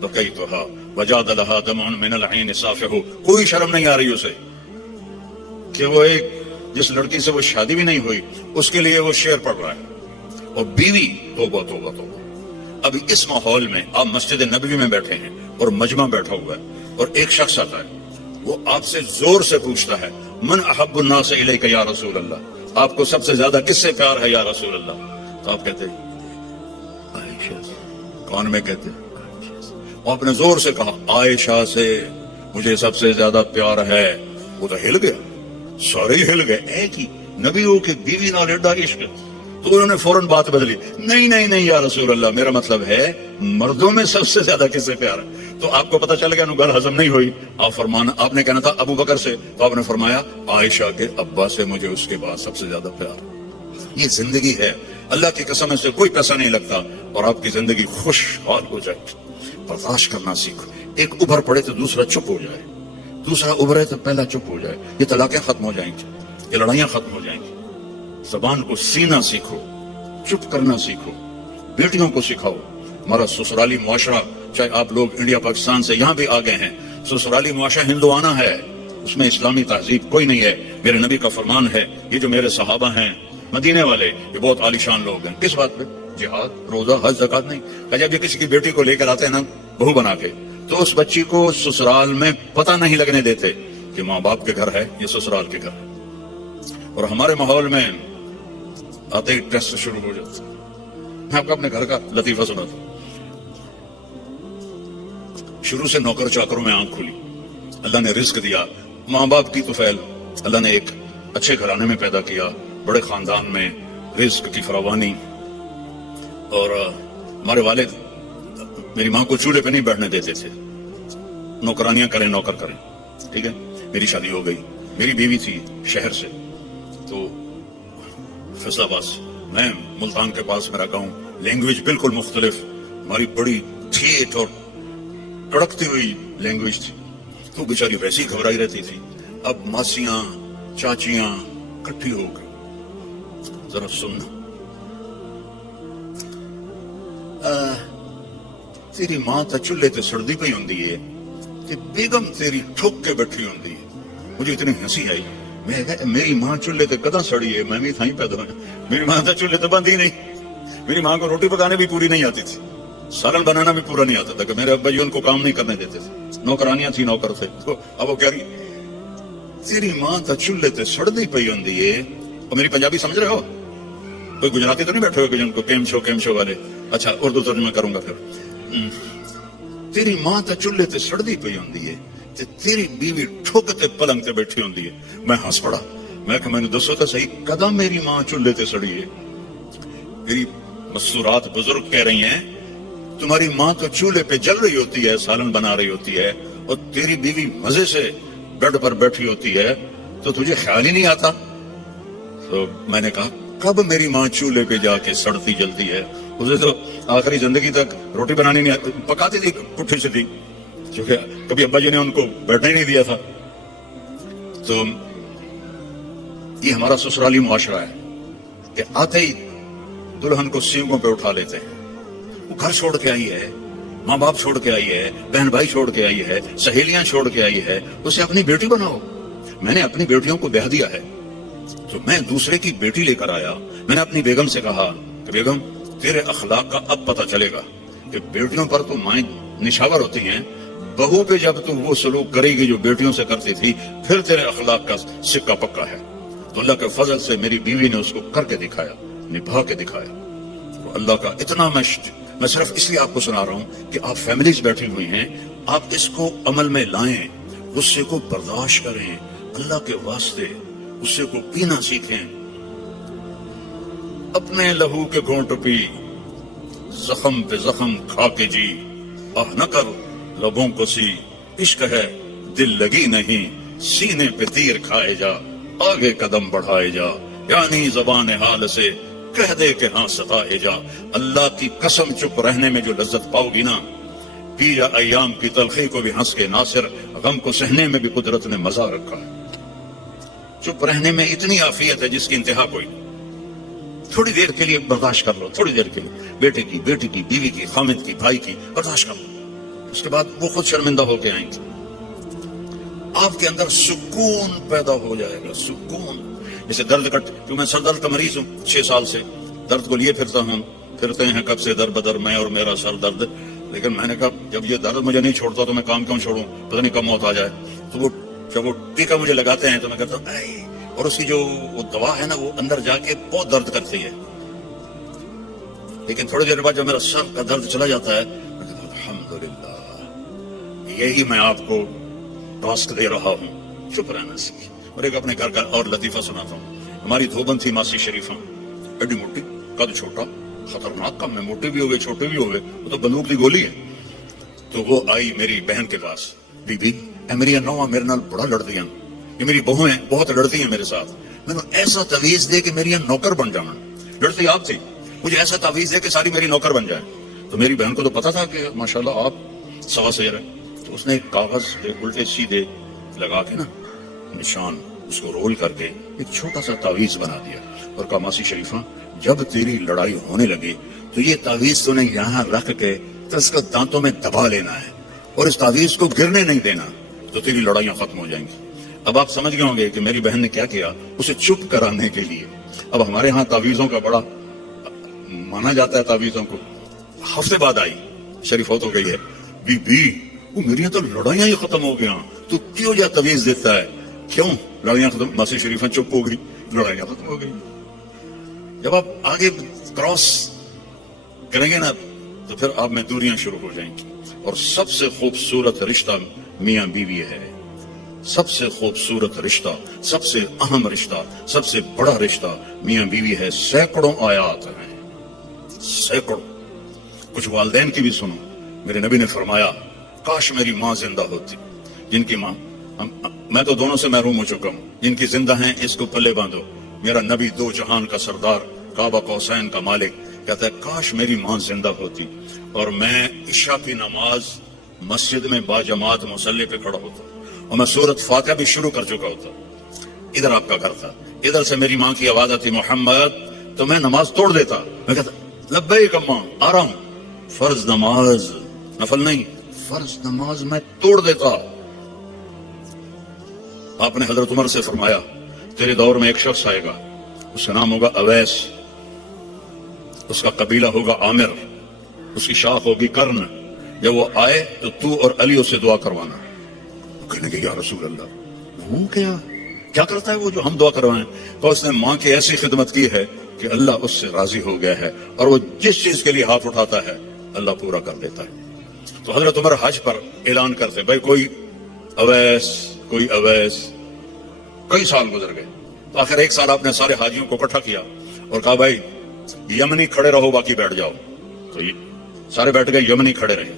بَكَيْتُهَا وَجَادَ لَهَا دَمْعٌ مِنَ الْعَيْنِ صَافِحُ. کوئی شرم نہیں آ رہی اسے کہ وہ ایک جس لڑکی سے وہ شادی بھی نہیں ہوئی اس کے لیے وہ شعر پڑھ رہا ہے، اور بیوی توبہ توبہ توبہ. اب اس ماحول میں آپ مسجد نبوی میں بیٹھے ہیں اور مجمع بیٹھا ہوا ہے، اور ایک شخص آتا ہے، وہ آپ سے زور سے پوچھتا ہے من احب الناس الیک یا رسول اللہ، آپ کو سب سے زیادہ کس سے پیار ہے یا رسول اللہ؟ تو آپ کہتے ہیں عائشہ سے. کون میں کہتے ہیں عائشہ. آپ نے زور سے کہا عائشہ سے مجھے سب سے زیادہ پیار ہے. وہ تو ہل گیا، سارے ہی ہل گئے. ایک ہی نبیوں کی بیوی نال ایڈا عشق. تو انہوں نے فوراً بات بدلی، نہیں نہیں نہیں یا رسول اللہ، میرا مطلب ہے مردوں میں سب سے زیادہ کس سے پیار ہے. تو آپ کو پتا چل گیا، گل ہضم نہیں ہوئی. آپ نے کہنا تھا ابو بکر سے، تو آپ نے فرمایا عائشہ کے ابا سے مجھے اس کے بعد سب سے زیادہ پیار. یہ زندگی ہے، اللہ کی قسم سے کوئی پیسہ نہیں لگتا، اور آپ کی زندگی خوشحال ہو جائے. برداشت کرنا سیکھو. ایک ابھر پڑے تو دوسرا چپ ہو جائے، دوسرا ابھرے تو پہلا چپ ہو جائے. یہ طلاقیں ختم ہو جائیں گی، یہ لڑائیاں ختم ہو جائیں گی. زبان کو سینا سیکھو، چپ کرنا سیکھو. بیٹیوں کو سکھاؤ. ہمارا سسرالی معاشرہ، چاہے آپ لوگ انڈیا پاکستان سے یہاں بھی آ گئے ہیں، سسرالی معاشرہ ہندوانہ ہے، اس میں اسلامی تہذیب کوئی نہیں ہے. میرے نبی کا فرمان ہے، یہ جو میرے صحابہ ہیں مدینے والے، یہ بہت عالیشان لوگ ہیں. کس بات پہ؟ جہاد، روزہ، حج، زکات نہیں. جب یہ کسی کی بیٹی کو لے کر آتے ہیں نا بہو بنا کے، تو اس بچی کو سسرال میں پتہ نہیں لگنے دیتے کہ ماں باپ کے گھر ہے، یہ سسرال کے گھر ہے. اور ہمارے ماحول میں آتے ہی ٹیسٹ شروع ہو جاتا. میں آپ کو اپنے گھر کا لطیفہ سناتا ہوں. شروع سے نوکر چاکروں میں آنکھ کھلی. اللہ نے رزق دیا، ماں باپ کی توفیل. اللہ نے ایک اچھے گھرانے میں پیدا کیا، بڑے خاندان میں، رزق کی فراوانی. اور ہمارے والد میری ماں کو چولہے پہ نہیں بیٹھنے دیتے تھے. نوکرانیاں کریں، نوکر کریں. ٹھیک ہے، میری شادی ہو گئی. میری بیوی تھی شہر سے، تو فیصل آباد سے. میں ملتان کے پاس میرا گاؤں. لینگویج بالکل مختلف، ہماری بڑی ٹھیٹ اور کڑکتی ہوئی لینگویج تھی. تو بیچاری ویسی گھبرائی رہتی تھی. اب ماسیاں چاچیاں کٹھی ہو گئی. ذرا سننا، تیری ماں تا چولہے تے سڑدی پئی ہوندی ہے تے بیگم تیری ٹھک کے بیٹھی ہوندی ہے. مجھے اتنی ہنسی آئی. میں کہا میری ماں چولہے تے کداں سڑی ہے؟ میں بھی تھا ہی پیدا ہوا. میری ماں تا چولہے تے بندی نہیں. میری ماں کو روٹی پکانے بھی پوری نہیں آتی تھی، سالن بنانا بھی پورا نہیں آتا تھا، کہ میرے ابا جی ان کو کام نہیں کرنے دیتے تھے. نوکرانیاں تھی، نوکر تھے. تو اب وہ کہہ رہی تیری ماں تا چولہے تے سڑدی پئی ہوندی ہے. اور میری پنجابی سمجھ رہے ہو؟ کوئی گجراتی تو نہیں بیٹھے ہوئے کہ جن کو کیم شو والے. اچھا اردو ترجمہ کروں گا پھر. تیری ماں تا چولہے تے سڑدی پئی ہوندی ہے تے تیری بیوی ٹھک تے پلنگ تے بیٹھی ہوندی ہے. میں ہنس پڑا. میں کہ میں نے دسو تو صحیح کداں میری ماں چولہے تے سڑی ہے؟ میری مستورات بزرگ کہہ رہی ہیں تمہاری ماں تو چولہے پہ جل رہی ہوتی ہے، سالن بنا رہی ہوتی ہے، اور تیری بیوی مزے سے بیڈ پر بیٹھی ہوتی ہے، تو تجھے خیال ہی نہیں آتا. تو میں نے کہا کب میری ماں چولہے پہ جا کے سڑتی جلتی ہے؟ اسے تو آخری زندگی تک روٹی بنانی نہیں آتی، پکاتی تھی پٹھی سے تھی، کیونکہ کبھی ابا جی نے ان کو بیٹھنے نہیں دیا تھا. تو یہ ہمارا سسرالی معاشرہ ہے کہ آتے ہی دلہن کو سینگوں پہ اٹھا لیتے ہیں. وہ گھر چھوڑ کے آئی ہے، ماں باپ چھوڑ کے آئی ہے، بہن بھائی چھوڑ کے آئی ہے، سہیلیاں چھوڑ کے آئی ہے، اسے اپنی بیٹی بناؤ. میں نے اپنی بیٹیوں کو بیاہ دیا ہے، تو میں دوسرے کی بیٹی لے کر آیا. میں نے اپنی بیگم سے کہا کہ بیگم تیرے اخلاق کا اب پتہ چلے گا کہ بیٹیوں پر تو مائیں نشاور ہوتی ہیں، بہو پہ جب تو وہ سلوک کرے گی جو بیٹیوں سے کرتی تھی، پھر تیرے اخلاق کا سکہ پکا ہے. تو اللہ کے فضل سے میری بیوی نے اس کو کر کے دکھایا، نبھا کے دکھایا. تو اللہ کا اتنا میں صرف اس لیے آپ کو سنا رہا ہوں کہ آپ فیملیز بیٹھی ہوئی ہیں، آپ اس کو عمل میں لائیں، غصے کو برداشت کریں، اللہ کے واسطے غصے کو پینا سیکھیں. اپنے لہو کے گھونٹ پی، زخم پہ زخم کھا کے جی، آہ نہ کر لبوں کو سی، عشق ہے دل لگی نہیں، سینے پہ تیر کھائے جا، آگے قدم بڑھائے جا، یعنی زبان حال سے کہہ دے کہ ہاں ستائے جا. اللہ کی قسم چپ رہنے میں جو لذت پاؤ گی نا، پی جا ایام کی تلخی کو بھی ہنس کے، ناصر غم کو سہنے میں بھی قدرت نے مزہ رکھا ہے۔ چپ رہنے میں اتنی عافیت ہے جس کی انتہا کوئی نہیں۔ تھوڑی دیر کے لیے برداشت کر لو، تھوڑی دیر کے لیے، بیٹے کی، بیٹی کی، بیوی کی، خامد کی، بھائی کی برداشت کر لو، اس کے بعد وہ خود شرمندہ ہو کے آئیں گے۔ آپ کے اندر سکون پیدا ہو جائے گا، سکون۔ جیسے درد کیوں میں سر درد کا مریض ہوں، 6 سال سے درد کو لیے پھرتا ہوں، پھرتے ہیں کب سے در بدر میں اور میرا سر درد، لیکن میں نے کہا جب یہ درد مجھے نہیں چھوڑتا تو میں کام کیوں چھوڑوں، پتہ نہیں کب موت آ جائے۔ تو وہ جب وہ ٹیکا مجھے لگاتے ہیں تو میں کہتا ہوں اے، اور اس کی جو وہ دوا ہے نا وہ اندر جا کے بہت درد کرتی ہے، لیکن تھوڑی دیر بعد جب میرا سر کا درد چلا جاتا ہے میں کہتا ہوں الحمدللہ، یہی میں آپ کو ٹاسک دے رہا ہوں، چپ رہنا سیکھ۔ اور ایک اپنے گھر کا اور لطیفہ سناتا ہوں۔ ہماری دھوبن تھی ماسی شریفہ، ایڈی موٹی، قد چھوٹا، خطرناک کام میں، موٹے بھی ہوئے چھوٹے بھی ہوئے، وہ تو بندوق کی گولی ہے۔ تو وہ آئی میری بہن کے پاس، بی بی اے میری نوواں میرے نال بڑا لڑتی ہیں، یہ میری بہو ہیں بہت لڑتی ہیں میرے ساتھ، میں نے ایسا تعویذ دے کہ میری نوکر بن جانا، لڑتی آپ تھی، مجھے ایسا تعویذ دے کہ ساری میری نوکر بن جائے۔ تو میری بہن کو تو پتا تھا کہ ماشاءاللہ آپ سوا سیر ہے، تو اس نے ایک کاغذ پہ الٹے سیدھے لگا کے نا نشان، اس کو رول کر کے ایک چھوٹا سا تعویذ بنا دیا اور کہا ماسی شریفہ جب تیری لڑائی ہونے لگے تو یہ تعویذ تو نے یہاں رکھ کے تو اس کو دانتوں میں دبا لینا ہے اور اس تعویذ کو گرنے نہیں دینا، تو تیری لڑائیاں ختم ہو جائیں گی۔ اب آپ سمجھ گئے ہوں گے کہ میری بہن نے کیا کیا، اسے چپ کرانے کے لیے۔ اب ہمارے ہاں تعویذوں کا بڑا مانا جاتا ہے، تعویذوں کو۔ ہفتے بعد آئی، شریف ہو تو گئی ہے، بی بی وہ میری تو لڑائیاں ہی ختم ہو گیا، تو کیوں جا تعویذ دیتا ہے، کیوں لڑائیاں ختم؟ ماسی شریفہ چپ ہو گئی، لڑائیاں ختم ہو گئی۔ جب آپ آگے کراس کریں گے نا تو پھر آپ میں دوریاں شروع ہو جائیں گی۔ اور سب سے خوبصورت رشتہ میاں بیوی ہے، سب سے خوبصورت رشتہ، سب سے اہم رشتہ، سب سے بڑا رشتہ میاں بیوی ہے۔ سینکڑوں آیات ہیں، سینکڑوں۔ کچھ والدین کی بھی سنو۔ میرے نبی نے فرمایا کاش میری ماں زندہ ہوتی، جن کی ماں، میں تو دونوں سے محروم ہو چکا ہوں، جن کی زندہ ہیں اس کو پلے باندھو۔ میرا نبی دو جہان کا سردار، کعبہ قوسین کا مالک، کہتا ہے کاش میری ماں زندہ ہوتی اور میں عشاء کی نماز مسجد میں باجماعت مصلی پہ کھڑا ہوتا اور میں سورۃ فاتحہ بھی شروع کر چکا ہوتا۔ ادھر آپ کا گھر تھا، ادھر سے میری ماں کی آواز آتی محمد، تو میں نماز توڑ دیتا، میں کہتا لبیک اماں، آ رہا ہوں۔ فرض نماز، نفل نہیں، فرض نماز میں توڑ دیتا۔ آپ نے حضرت عمر سے فرمایا تیرے دور میں ایک شخص آئے گا، اس کا نام ہوگا اویس، اس کا قبیلہ ہوگا عامر، اس کی شاخ ہوگی کرن، جب وہ آئے تو اور علی اس سے دعا کروانا۔ کہنے کہ یا رسول اللہ وہ کیا کرتا ہے وہ جو ہم دعا کروائیں؟ تو اس نے ماں کی ایسی خدمت کی ہے کہ اللہ اس سے راضی ہو گیا ہے اور وہ جس چیز کے لیے ہاتھ اٹھاتا ہے اللہ پورا کر دیتا ہے۔ تو حضرت عمر حج پر اعلان کرتے بھائی کوئی اویس، کوئی اویس۔ کئی سال گزر گئے تو آخر ایک سال آپ نے سارے حاجیوں کو اکٹھا کیا اور کہا بھائی یمنی کھڑے رہو باقی بیٹھ جاؤ۔ تو سارے بیٹھ گئے، یمنی کھڑے رہے۔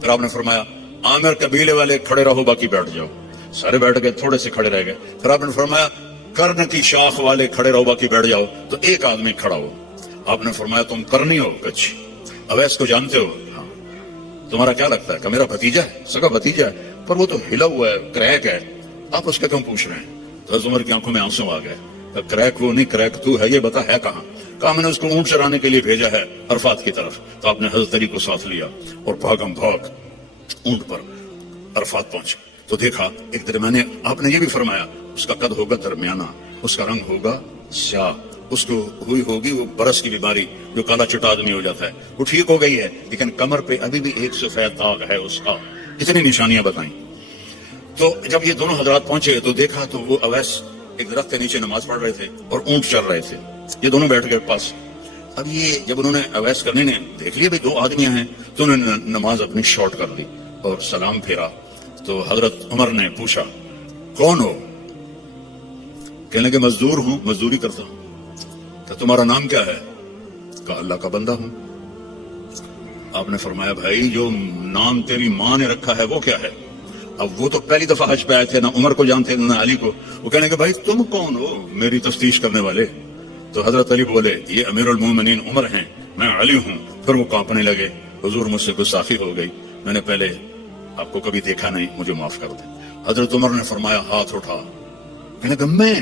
پھر آپ نے فرمایا عامر قبیلے والے کھڑے رہو باقی بیٹھ جاؤ۔ سارے بیٹھ گئے، تھوڑے سے کھڑے رہ گئے۔ پھر آپ نے فرمایا کرن کی شاخ والے کھڑے رہو باقی بیٹھ جاؤ، تو ایک آدمی کھڑا ہو۔ آپ نے فرمایا تم کرنی ہو؟ کچھ اویس کو جانتے ہو؟ ہاں۔ تمہارا کیا لگتا ہے کہ میرا بھتیجا ہے، سگا بھتیجا ہے، پر وہ تو ہلا ہوا ہے، کریک ہے، آپ اس کا کیوں پوچھ رہے ہیں؟ تو عمر کی آنکھوں میں آنسو آ گئے۔ کریک وہ نہیں، کریک تو ہے، یہ بتا ہے کہاں؟ کہا میں نے اس کو اونٹ چرانے کے لیے بھیجا ہے عرفات کی طرف۔ تو آپ نے حضرت علی کو ساتھ لیا اور بھاگم بھاگ اونٹ پر عرفات پہنچ تو دیکھا ایک درمیانے، آپ نے یہ بھی فرمایا اس کا قد ہوگا درمیانہ، اس کا رنگ ہوگا سیاہ، اس کو ہوئی ہوگی وہ برس کی بیماری جو کالا چٹا آدمی ہو جاتا ہے، وہ ٹھیک ہو گئی ہے لیکن کمر پہ ابھی بھی ایک سفید داغ ہے اس کا۔ اتنی نشانیاں بتائیں۔ تو جب یہ دونوں حضرات پہنچے تو دیکھا تو وہ اویس ایک درخت کے نیچے نماز پڑھ رہے تھے اور اونٹ چل رہے تھے، یہ دونوں بیٹھ گئے پاس۔ اب یہ جب انہوں نے اویس کرنے نے دیکھ لیا بھی دو آدمی ہیں تو انہوں نے نماز اپنی شارٹ کر لی اور سلام پھیرا۔ تو حضرت عمر نے پوچھا کون ہو؟ کہنے کہ مزدور ہوں، مزدوری کرتا ہوں۔ کہ تمہارا نام کیا ہے؟ کہا اللہ کا بندہ ہوں۔ آپ نے فرمایا بھائی جو نام تیری ماں نے رکھا ہے وہ کیا ہے؟ اب وہ تو پہلی دفعہ حج پہ آئے تھے، نہ عمر کو جانتے نہ علی کو۔ وہ کہنے کہ بھائی تم کون ہو میری تفتیش کرنے والے؟ تو حضرت علی بولے یہ امیر المومنین عمر ہیں، میں علی ہوں۔ پھر وہ کانپنے لگے، حضور مجھ سے گستاخی ہو گئی، میں نے پہلے آپ کو کبھی دیکھا نہیں, مجھے معاف کر دیں. حضرت عمر نے فرمایا ہاتھ اٹھا. میں نے کہا میں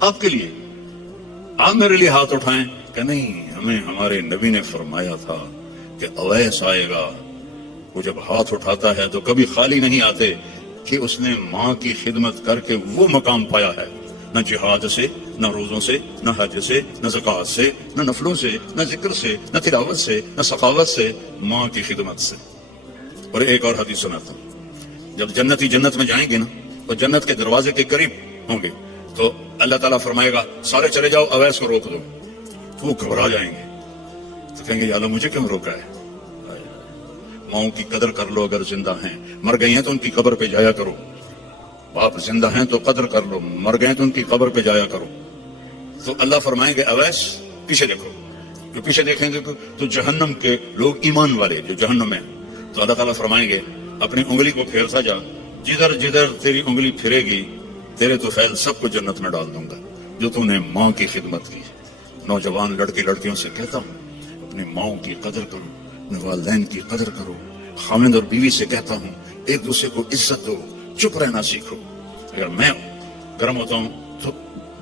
آپ کے لیے, آپ میرے لیے ہاتھ اٹھائیں؟ کہ نہیں, ہمیں ہمارے نبی نے فرمایا تھا کہ اویس آئے گا, وہ جب ہاتھ اٹھاتا ہے تو کبھی خالی نہیں آتے کہ اس نے ماں کی خدمت کر کے وہ مقام پایا ہے. نہ جہاد سے, نہ روزوں سے, نہ حج سے, نہ زکوٰۃ سے, نہ نفلوں سے, نہ ذکر سے, نہ تلاوت سے, نہ سخاوت سے, ماں کی خدمت سے. اور ایک اور حدیث سناتا ہوں, جب جنتی جنت میں جائیں گے نا تو جنت کے دروازے کے قریب ہوں گے تو اللہ تعالیٰ فرمائے گا سارے چلے جاؤ, اویس کو روک دو. تو وہ گھبرا جائیں گے, تو کہیں گے یا اللہ مجھے کیوں روکا ہے. ماؤں کی قدر کر لو اگر زندہ ہیں, مر گئی ہیں تو ان کی قبر پہ جایا کرو. باپ زندہ ہیں تو قدر کر لو, مر گئے تو ان کی قبر پہ جایا کرو. تو اللہ فرمائیں گے اویس پیچھے دیکھو. جو پیچھے دیکھیں گے تو جہنم کے لوگ, ایمان والے جو جہنم میں, تو اللہ تعالیٰ فرمائیں گے اپنی انگلی کو پھیرتا جا, جدھر جدھر تیری انگلی پھرے گی تیرے تو خیال سب کو جنت میں ڈال دوں گا جو تم نے ماں کی خدمت کی. نوجوان لڑکی لڑکیوں سے کہتا ہوں اپنی ماؤں کی قدر کرو, اپنے والدین کی قدر کرو. خاوند اور بیوی سے کہتا ہوں ایک دوسرے کو عزت دو, چپ رہنا سیکھو. اگر میں گرم ہوتا ہوں تو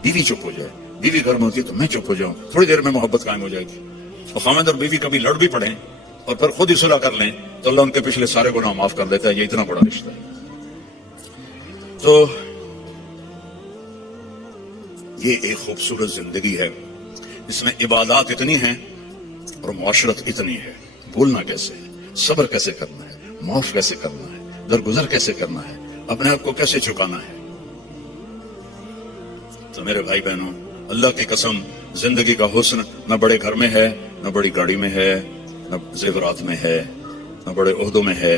بیوی چپ ہو جائے, بیوی گرم ہوتی ہے تو میں چپ ہو جاؤں, تھوڑی دیر میں محبت قائم ہو جائے گی. اور خاوند اور بیوی کبھی لڑ بھی پڑیں اور پھر خود ہی صلح کر لیں تو اللہ ان کے پچھلے سارے گناہ معاف کر دیتا ہے. یہ اتنا بڑا رشتہ ہے. تو یہ ایک خوبصورت زندگی ہے, اس میں عبادات اتنی ہیں اور معاشرت اتنی ہے. بولنا کیسے ہے, صبر کیسے کرنا ہے, معاف کیسے کرنا ہے, درگزر کیسے کرنا ہے, اپنے آپ کو کیسے چکانا ہے. تو میرے بھائی بہنوں, اللہ کی قسم زندگی کا حسن نہ بڑے گھر میں ہے, نہ بڑی گاڑی میں ہے, نہ زیورات میں ہے, نہ بڑے عہدوں میں ہے.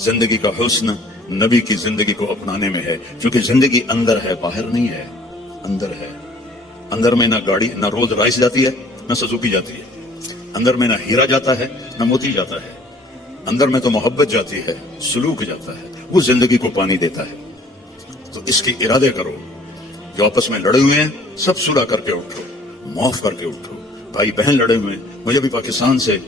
زندگی کا حسن نبی کی زندگی کو اپنانے میں ہے, کیونکہ زندگی اندر ہے, باہر نہیں ہے, اندر ہے. اندر میں نہ گاڑی, نہ رولز رائس جاتی ہے, نہ سزوکی جاتی ہے. اندر میں نہ ہیرا جاتا ہے, نہ موتی جاتا ہے. اندر میں تو محبت جاتی ہے, سلوک جاتا ہے, وہ زندگی کو پانی دیتا ہے. تو اس کے ارادے کرو. جو آپس میں لڑے ہوئے ہیں سب صلح کر کے اٹھو, معاف کر کے اٹھو. بھائی بہن لڑے ہوئے ہیں, مجھے بھی پاکستان سے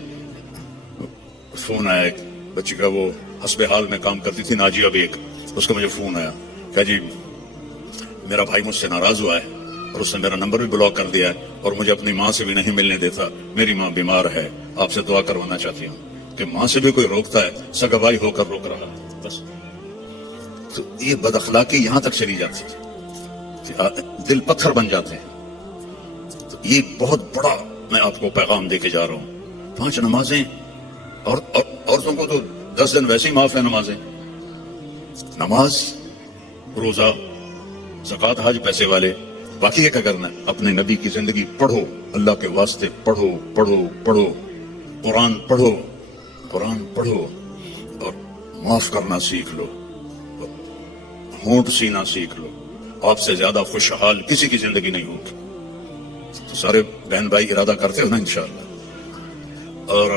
فون آیا ایک بچی کا, وہ حسب حال میں کام کرتی تھی, ناجیہ بیگ, اس کا مجھے فون آیا کہ جی میرا بھائی مجھ سے ناراض ہوا ہے اور اس نے میرا نمبر بھی بلاک کر دیا ہے اور مجھے اپنی ماں سے بھی نہیں ملنے دیتا. میری ماں بیمار ہے, آپ سے دعا کروانا چاہتی ہوں کہ ماں سے بھی کوئی روکتا ہے, سگا بھائی ہو کر روک رہا ہے بس. تو یہ بد اخلاقی یہاں تک چلی جاتی ہے, دل پتھر بن جاتے ہیں. تو یہ بہت بڑا میں آپ کو پیغام دے کے جا رہا ہوں. 5 نمازیں, اور عورتوں کو تو 10 دن ویسے ہی معاف ہے نمازیں. نماز, روزہ, زکوٰۃ, حج, پیسے والے. باقی یہ کیا کرنا ہے؟ اپنے نبی کی زندگی پڑھو, اللہ کے واسطے پڑھو پڑھو پڑھو. قرآن پڑھو, قرآن پڑھو, اور معاف کرنا سیکھ لو, ہونٹ سینا سیکھ لو. آپ سے زیادہ خوشحال کسی کی زندگی نہیں ہوگی. تو سارے بہن بھائی ارادہ کرتے ہو نا انشاءاللہ. اور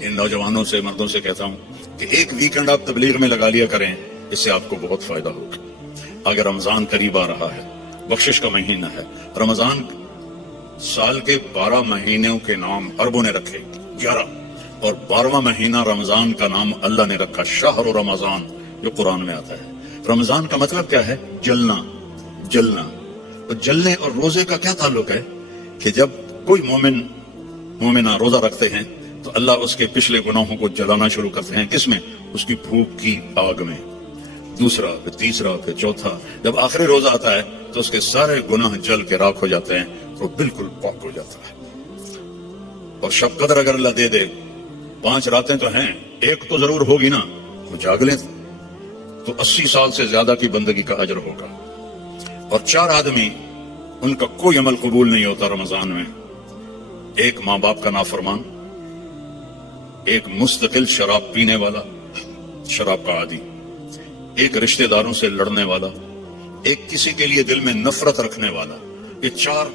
ان نوجوانوں سے, مردوں سے کہتا ہوں کہ ایک ویکنڈ آپ تبلیغ میں لگا لیا کریں, اس سے آپ کو بہت فائدہ ہوگا. اگر رمضان قریب آ رہا ہے, بخشش کا مہینہ ہے. رمضان سال کے 12 مہینوں کے نام عربوں نے رکھے 11, اور 12واں مہینہ رمضان کا نام اللہ نے رکھا شہر رمضان, جو قرآن میں آتا ہے. رمضان کا مطلب کیا ہے؟ جلنا, جلنا. اور جلنے اور روزے کا کیا تعلق ہے کہ جب کوئی مومنہ روزہ رکھتے ہیں تو اللہ اس کے پچھلے گناہوں کو جلانا شروع کرتے ہیں. کس میں؟ اس کی بھوک کی آگ میں. دوسرا, پھر تیسرا, پھر چوتھا. جب آخری روزہ آتا ہے تو اس کے سارے گناہ جل کے راکھ ہو جاتے ہیں, تو بالکل پاک ہو جاتا ہے. اور شب قدر اگر اللہ دے دے, 5 راتیں تو ہیں, ایک تو ضرور ہوگی نا, وہ جاگ لیں تو 80 سال سے زیادہ کی بندگی کا اجر ہوگا. اور 4 آدمی, ان کا کوئی عمل قبول نہیں ہوتا رمضان میں. ایک ماں باپ کا نافرمان, ایک مستقل شراب پینے والا, شراب کا عادی, ایک رشتہ داروں سے لڑنے والا, ایک کسی کے لیے دل میں نفرت رکھنے والا. یہ 4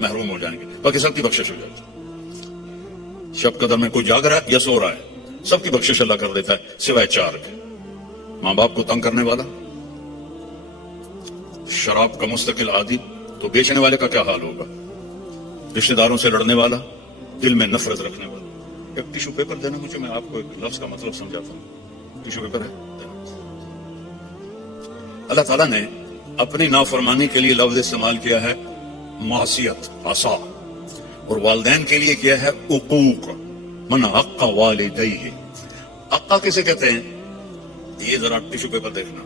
محروم ہو جائیں گے, باقی سب کی بخشش ہو جائے گی. شب قدر میں کوئی جاگ رہا ہے یا سو رہا ہے, سب کی بخشش اللہ کر دیتا ہے سوائے 4 کے. ماں باپ کو تنگ کرنے والا, شراب کا مستقل عادی, تو بیچنے والے کا کیا حال ہوگا. رشتہ داروں سے لڑنے والا, دل میں نفرت رکھنے والا. ایک ٹیشو پیپر دینا مجھے, میں آپ کو ایک لفظ کا مطلب سمجھاتا ہوں. ٹیشو پیپر ہے. اللہ تعالیٰ نے اپنی نافرمانی کے لیے لفظ استعمال کیا ہے معصیت، عصا، اور والدین کے لیے کیا ہے عقوق. من عق والدیہ، عقا کسے کہتے ہیں؟ یہ ذرا ٹیشو پیپر دیکھنا.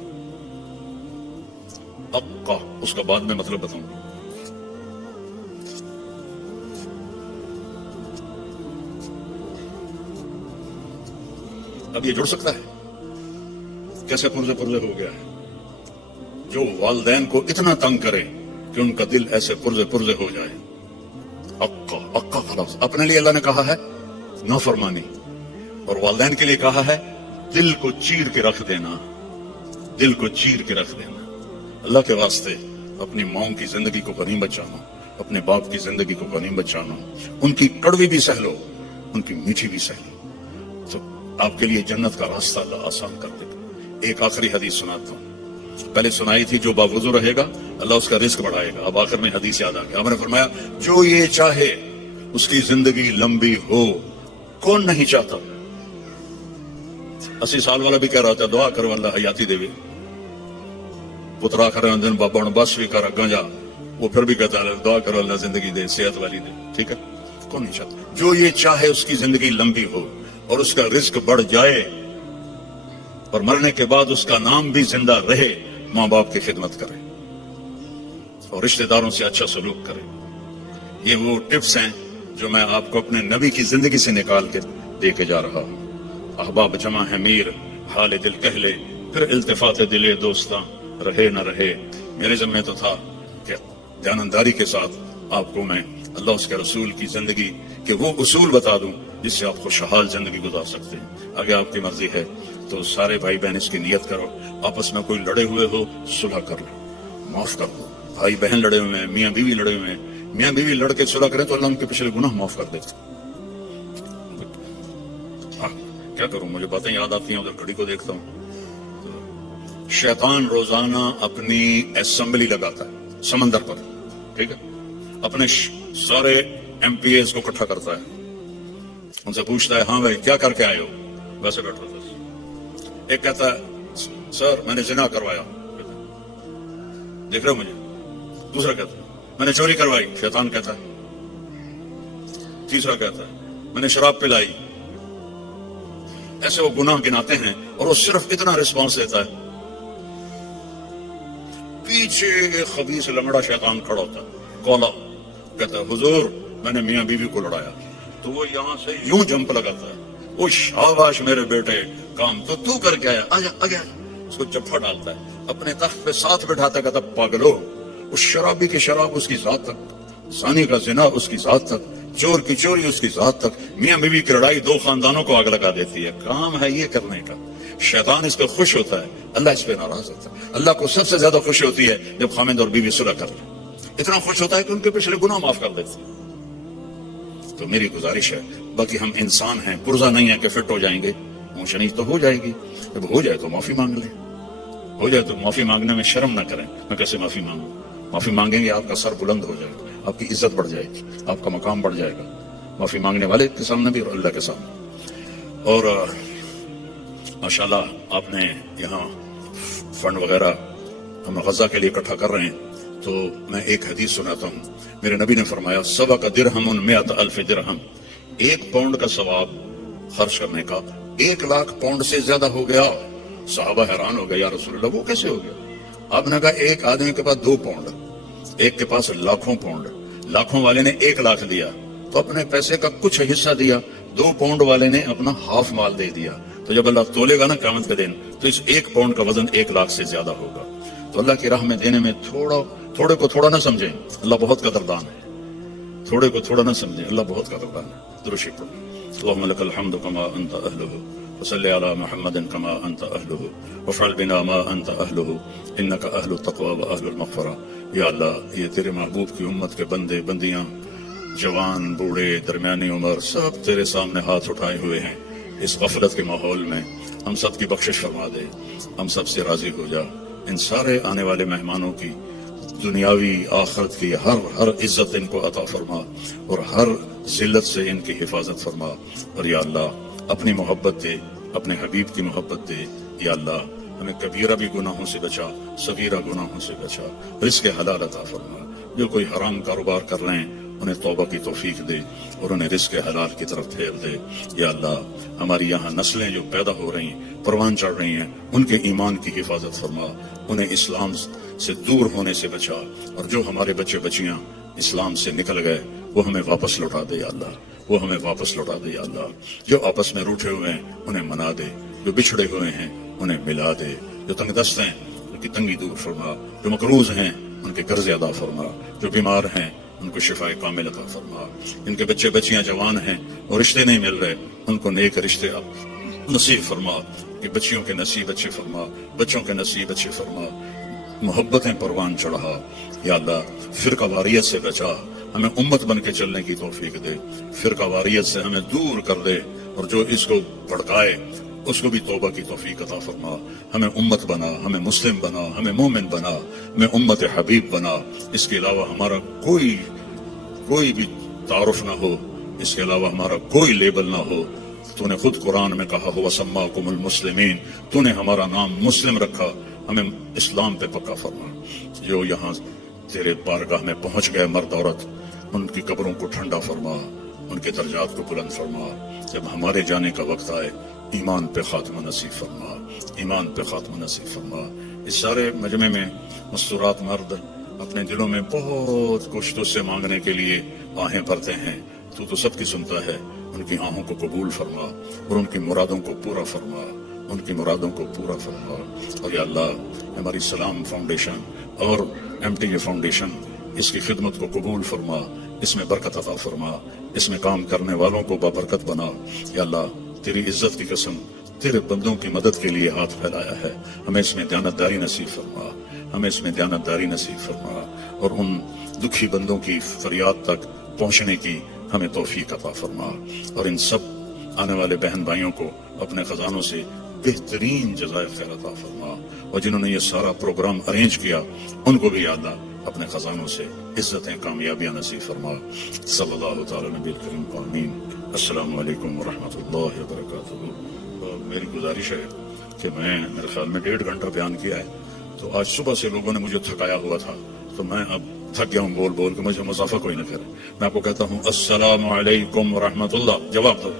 عقا اس کا بعد میں مطلب بتاؤں. اب یہ جڑ سکتا ہے؟ کیسے پرزے ہو گیا ہے. جو والدین کو اتنا تنگ کرے کہ ان کا دل ایسے پرزے ہو جائے. عقا خلاص اپنے لیے اللہ نے کہا ہے نافرمانی، اور والدین کے لیے کہا ہے دل کو چیر کے رکھ دینا. دل کو چیر کے رکھ دینا. اللہ کے واسطے اپنی ماں کی زندگی کو غنیمت بچانا، اپنے باپ کی زندگی کو غنیمت بچانا. ان کی کڑوی بھی سہ لو، ان کی میٹھی بھی سہ لو، تو آپ کے لیے جنت کا راستہ اللہ آسان کر دے گا. ایک آخری حدیث سناتا ہوں. پہلے سنائی تھی جو باوضو رہے گا اللہ اس کا رزق بڑھائے گا. اب آخر میں حدیث یاد آ گیا. آپ نے فرمایا جو یہ چاہے اس کی زندگی لمبی ہو. کون نہیں چاہتا؟ 80 سال والا بھی کہہ رہا تھا دعا کرو اللہ حیاتی دے. پترا کرے دن بابا بس بھی کر اگاں جا، وہ پھر بھی کہتا ہے دعا کرو اللہ زندگی دے، صحت والی دے. ٹھیک ہے، کون نہیں چاہتا؟ جو یہ چاہے اس کی زندگی لمبی ہو اور اس کا رزق بڑھ جائے اور مرنے کے بعد اس کا نام بھی زندہ رہے. ماں باپ کی خدمت کرے اور رشتہ داروں سے اچھا سلوک کرے. یہ وہ ٹپس ہیں جو میں آپ کو اپنے نبی کی زندگی سے نکال کے دے کے جا رہا ہوں. احباب جمع ہے میر، حال دل کہہ لے، پھر التفات دلے دوستاں رہے نہ رہے. میرے ذمہ تو تھا کہ دیانتداری کے ساتھ آپ کو میں اللہ اس کے رسول کی زندگی کے وہ اصول بتا دوں جس سے آپ خوشحال زندگی گزار سکتے ہیں. آگے آپ کی مرضی ہے تو سارے بھائی بہن اس کی نیت کرو. آپس میں کوئی لڑے ہوئے ہو صلح کر لو، معاف کر دو. بھائی بہن لڑے ہوئے ہیں، میاں بیوی لڑے ہوئے ہیں، میاں بیوی لڑ کے صلح کریں تو اللہ ان کے پچھلے گناہ معاف کر دیتے. کیا کروں، مجھے باتیں یاد آتی ہیں، ادھر گھڑی کو دیکھتا ہوں. شیطان روزانہ اپنی اسمبلی لگاتا ہے سمندر پر. ٹھیک ہے، اپنے سارے ایم پی ایز کو اکٹھا کرتا ہے، ان سے پوچھتا ہے ہاں بھائی کیا کر کے آئے ہو؟ ویسے بیٹھو. ایک کہتا ہے سر میں نے زنا کروایا، دیکھ رہے ہو مجھے. دوسرا کہتا ہے میں نے چوری کروائی، شیطان کہتا ہے. تیسرا کہتا ہے میں نے شراب پلائی. ایسے وہ گناہ گناتے ہیں اور وہ صرف اتنا رسپانس دیتا ہے. پیچھے ایک خبیث لنگڑا شیطان کھڑا ہوتا ہے، کولا کہتا ہے حضور میں نے میاں بیوی کو لڑایا. تو وہ یہاں سے یوں جمپ لگاتا ہے، وہ شاباش میرے بیٹے کام تو کر کے آیا، آجا آگیا. اس کو جفا ڈالتا ہے، اپنے تخت پہ ساتھ بٹھاتا، کہتا پاگلو. اس شرابی کی شراب اس کی ذات تک، زانی کا زنا اس کی ذات تک، چور کی چوری اس کی ذات تک. میاں بیوی کی لڑائی 2 خاندانوں کو آگ لگا دیتی ہے. کام ہے یہ کرنے کا. شیطان اس پہ خوش ہوتا ہے، اللہ اس پہ ناراض ہوتا ہے. اللہ کو سب سے زیادہ خوشی ہوتی ہے جب خامد اور بیوی صلح کر لیں. اتنا خوش ہوتا ہے کہ ان کے پچھلے گناہ معاف کر دیتے ہیں. تو میری گزارش ہے، باقی ہم انسان ہیں، پرزا نہیں ہے کہ فٹ ہو جائیں گے. اونچ تو ہو جائے گی، جب ہو جائے تو معافی مانگ لیں. ہو جائے تو معافی مانگنے میں شرم نہ کریں. میں کیسے معافی مانگوں؟ معافی مانگیں گے آپ کا سر بلند ہو جائے گا، آپ کی عزت بڑھ جائے گی، آپ کا مقام بڑھ جائے گا معافی مانگنے والے کے سامنے بھی اور اللہ کے سامنے. اور ماشاءاللہ آپ نے یہاں فنڈ وغیرہ ہم غزہ کے لیے اکٹھا کر رہے ہیں. تو میں ایک حدیث سناتا ہوں. میرے نبی نے فرمایا سبق درہم 100,000 درہم، 1 پاؤنڈ کا ثواب خرچ کرنے کا 1 لاکھ پاؤنڈ سے زیادہ ہو گیا. صحابہ حیران ہو گئے، یا رسول اللہ وہ کیسے ہو گیا؟ آپ نے کہا ایک آدمی کے پاس 2 پاؤنڈ، ایک کے پاس لاکھوں پاؤنڈ. لاکھوں والے نے 1 لاکھ دیا تو اپنے پیسے کا کچھ حصہ دیا. 2 پاؤنڈ والے نے اپنا ہاف مال دے دیا. تو جب اللہ تولے گا نا قیامت کے دن تو اس 1 پاؤنڈ کا وزن 1 لاکھ سے زیادہ ہوگا. تو اللہ کی راہ میں دینے میں تھوڑے کو تھوڑا نہ سمجھیں، اللہ بہت قدردان ہے. تھوڑے کو تھوڑا نہ سمجھیں، اللہ بہت قدردان ہے. درود شریف پڑھیں. اللهم لك الحمد كما انت اهله وصل على محمد كما انت اهله وافعل بنا ما انت اهله انك اهل التقوى واهل المغفرة. یا اللہ یہ تیرے محبوب کی امت کے بندے بندیاں، جوان بوڑھے درمیانی عمر، سب تیرے سامنے ہاتھ اٹھائے ہوئے ہیں. اس غفلت کے ماحول میں ہم سب کی بخشش فرما دے، ہم سب سے راضی ہو جا. ان سارے آنے والے مہمانوں کی دنیاوی آخرت کی ہر عزت ان کو عطا فرما اور ہر ذلت سے ان کی حفاظت فرما. اور یا اللہ اپنی محبت دے، اپنے حبیب کی محبت دے یا اللہ ہمیں کبیرہ بھی گناہوں سے بچا، صغیرہ گناہوں سے بچا، رزق حلال عطا فرما، جو کوئی حرام کاروبار کر رہے ہیں انہیں توبہ کی توفیق دے اور انہیں رزق حلال کی طرف پھیر دے یا اللہ ہماری یہاں نسلیں جو پیدا ہو رہی ہیں، پروان چڑھ رہی ہیں، ان کے ایمان کی حفاظت فرما، انہیں اسلام سے دور ہونے سے بچا، اور جو ہمارے بچے بچیاں اسلام سے نکل گئے وہ ہمیں واپس لوٹا دے یا اللہ، وہ ہمیں واپس لوٹا دے یا اللہ، جو آپس میں روٹھے ہوئے ہیں انہیں منا دے، جو بچھڑے ہوئے ہیں انہیں ملا دے، جو تنگ دست ہیں ان کی تنگی دور فرما، جو مقروض ہیں ان کے قرض ادا فرما، جو بیمار ہیں ان کو شفا کامل عطا فرما، ان کے بچے بچیاں جوان ہیں اور رشتے نہیں مل رہے ان کو نیک رشتے نصیب فرما، کہ بچیوں کے نصیب اچھے فرما، بچوں کے نصیب اچھے فرما، محبتیں پروان چڑھا یا اللہ، فرقہ واریت سے بچا، ہمیں امت بن کے چلنے کی توفیق دے، فرقہ واریت سے ہمیں دور کر دے، اور جو اس کو بھڑکائے اس کو بھی توبہ کی توفیق عطا فرما، ہمیں امت بنا، ہمیں مسلم بنا، ہمیں مومن بنا، ہمیں امت حبیب بنا، اس کے علاوہ ہمارا کوئی بھی تعارف نہ ہو، اس کے علاوہ ہمارا کوئی لیبل نہ ہو۔ تو نے خود قرآن میں کہا ہوا سماکم المسلمین، تو نے ہمارا نام مسلم رکھا، ہمیں اسلام پہ پکا فرما۔ جو یہاں تیرے بارگاہ میں پہنچ گئے مرد عورت، ان کی قبروں کو ٹھنڈا فرما، ان کے درجات کو بلند فرما، جب ہمارے جانے کا وقت آئے ایمان پہ خاتمہ نصیب فرما، ایمان پہ خاتمہ نصیب فرما۔ اس سارے مجمع میں مستورات مرد اپنے دلوں میں بہت کچھ تجھ سے مانگنے کے لیے آہیں بھرتے ہیں، تو سب کی سنتا ہے، ان کی آہوں کو قبول فرما اور ان کی مرادوں کو پورا فرما، ان کی مرادوں کو پورا فرما۔ اور یا اللہ ہماری سلام فاؤنڈیشن اور MTA فاؤنڈیشن، اس کی خدمت کو قبول فرما، اس میں برکت عطا فرما، اس میں کام کرنے والوں کو بابرکت بنا۔ یا اللہ تیری عزت کی قسم، تیرے بندوں کی مدد کے لیے ہاتھ پھیلایا ہے، ہمیں اس میں دیانتداری نصیب فرما، ہمیں اس میں دیانتداری نصیب فرما، اور ان دکھی بندوں کی فریاد تک پہنچنے کی ہمیں توفیق عطا فرما، اور ان سب آنے والے بہن بھائیوں کو اپنے خزانوں سے بہترین جزائے خیر عطا فرما، اور جنہوں نے یہ سارا پروگرام ارینج کیا ان کو بھی یا اللہ اپنے خزانوں سے عزتیں کامیابیاں نصیب فرما۔ صلی اللہ تعالی نبی کریم کو آمین۔ السلام علیکم ورحمۃ اللہ وبرکاتہ۔ میری گزارش ہے کہ میرے خیال میں 1.5 گھنٹہ بیان کیا ہے، تو آج صبح سے لوگوں نے مجھے تھکایا ہوا تھا، تو میں اب تھک گیا ہوں بول بول کے، مجھے مضافہ کوئی نہ کرے۔ میں آپ کو کہتا ہوں السلام علیکم ورحمۃ اللہ، جواب دو۔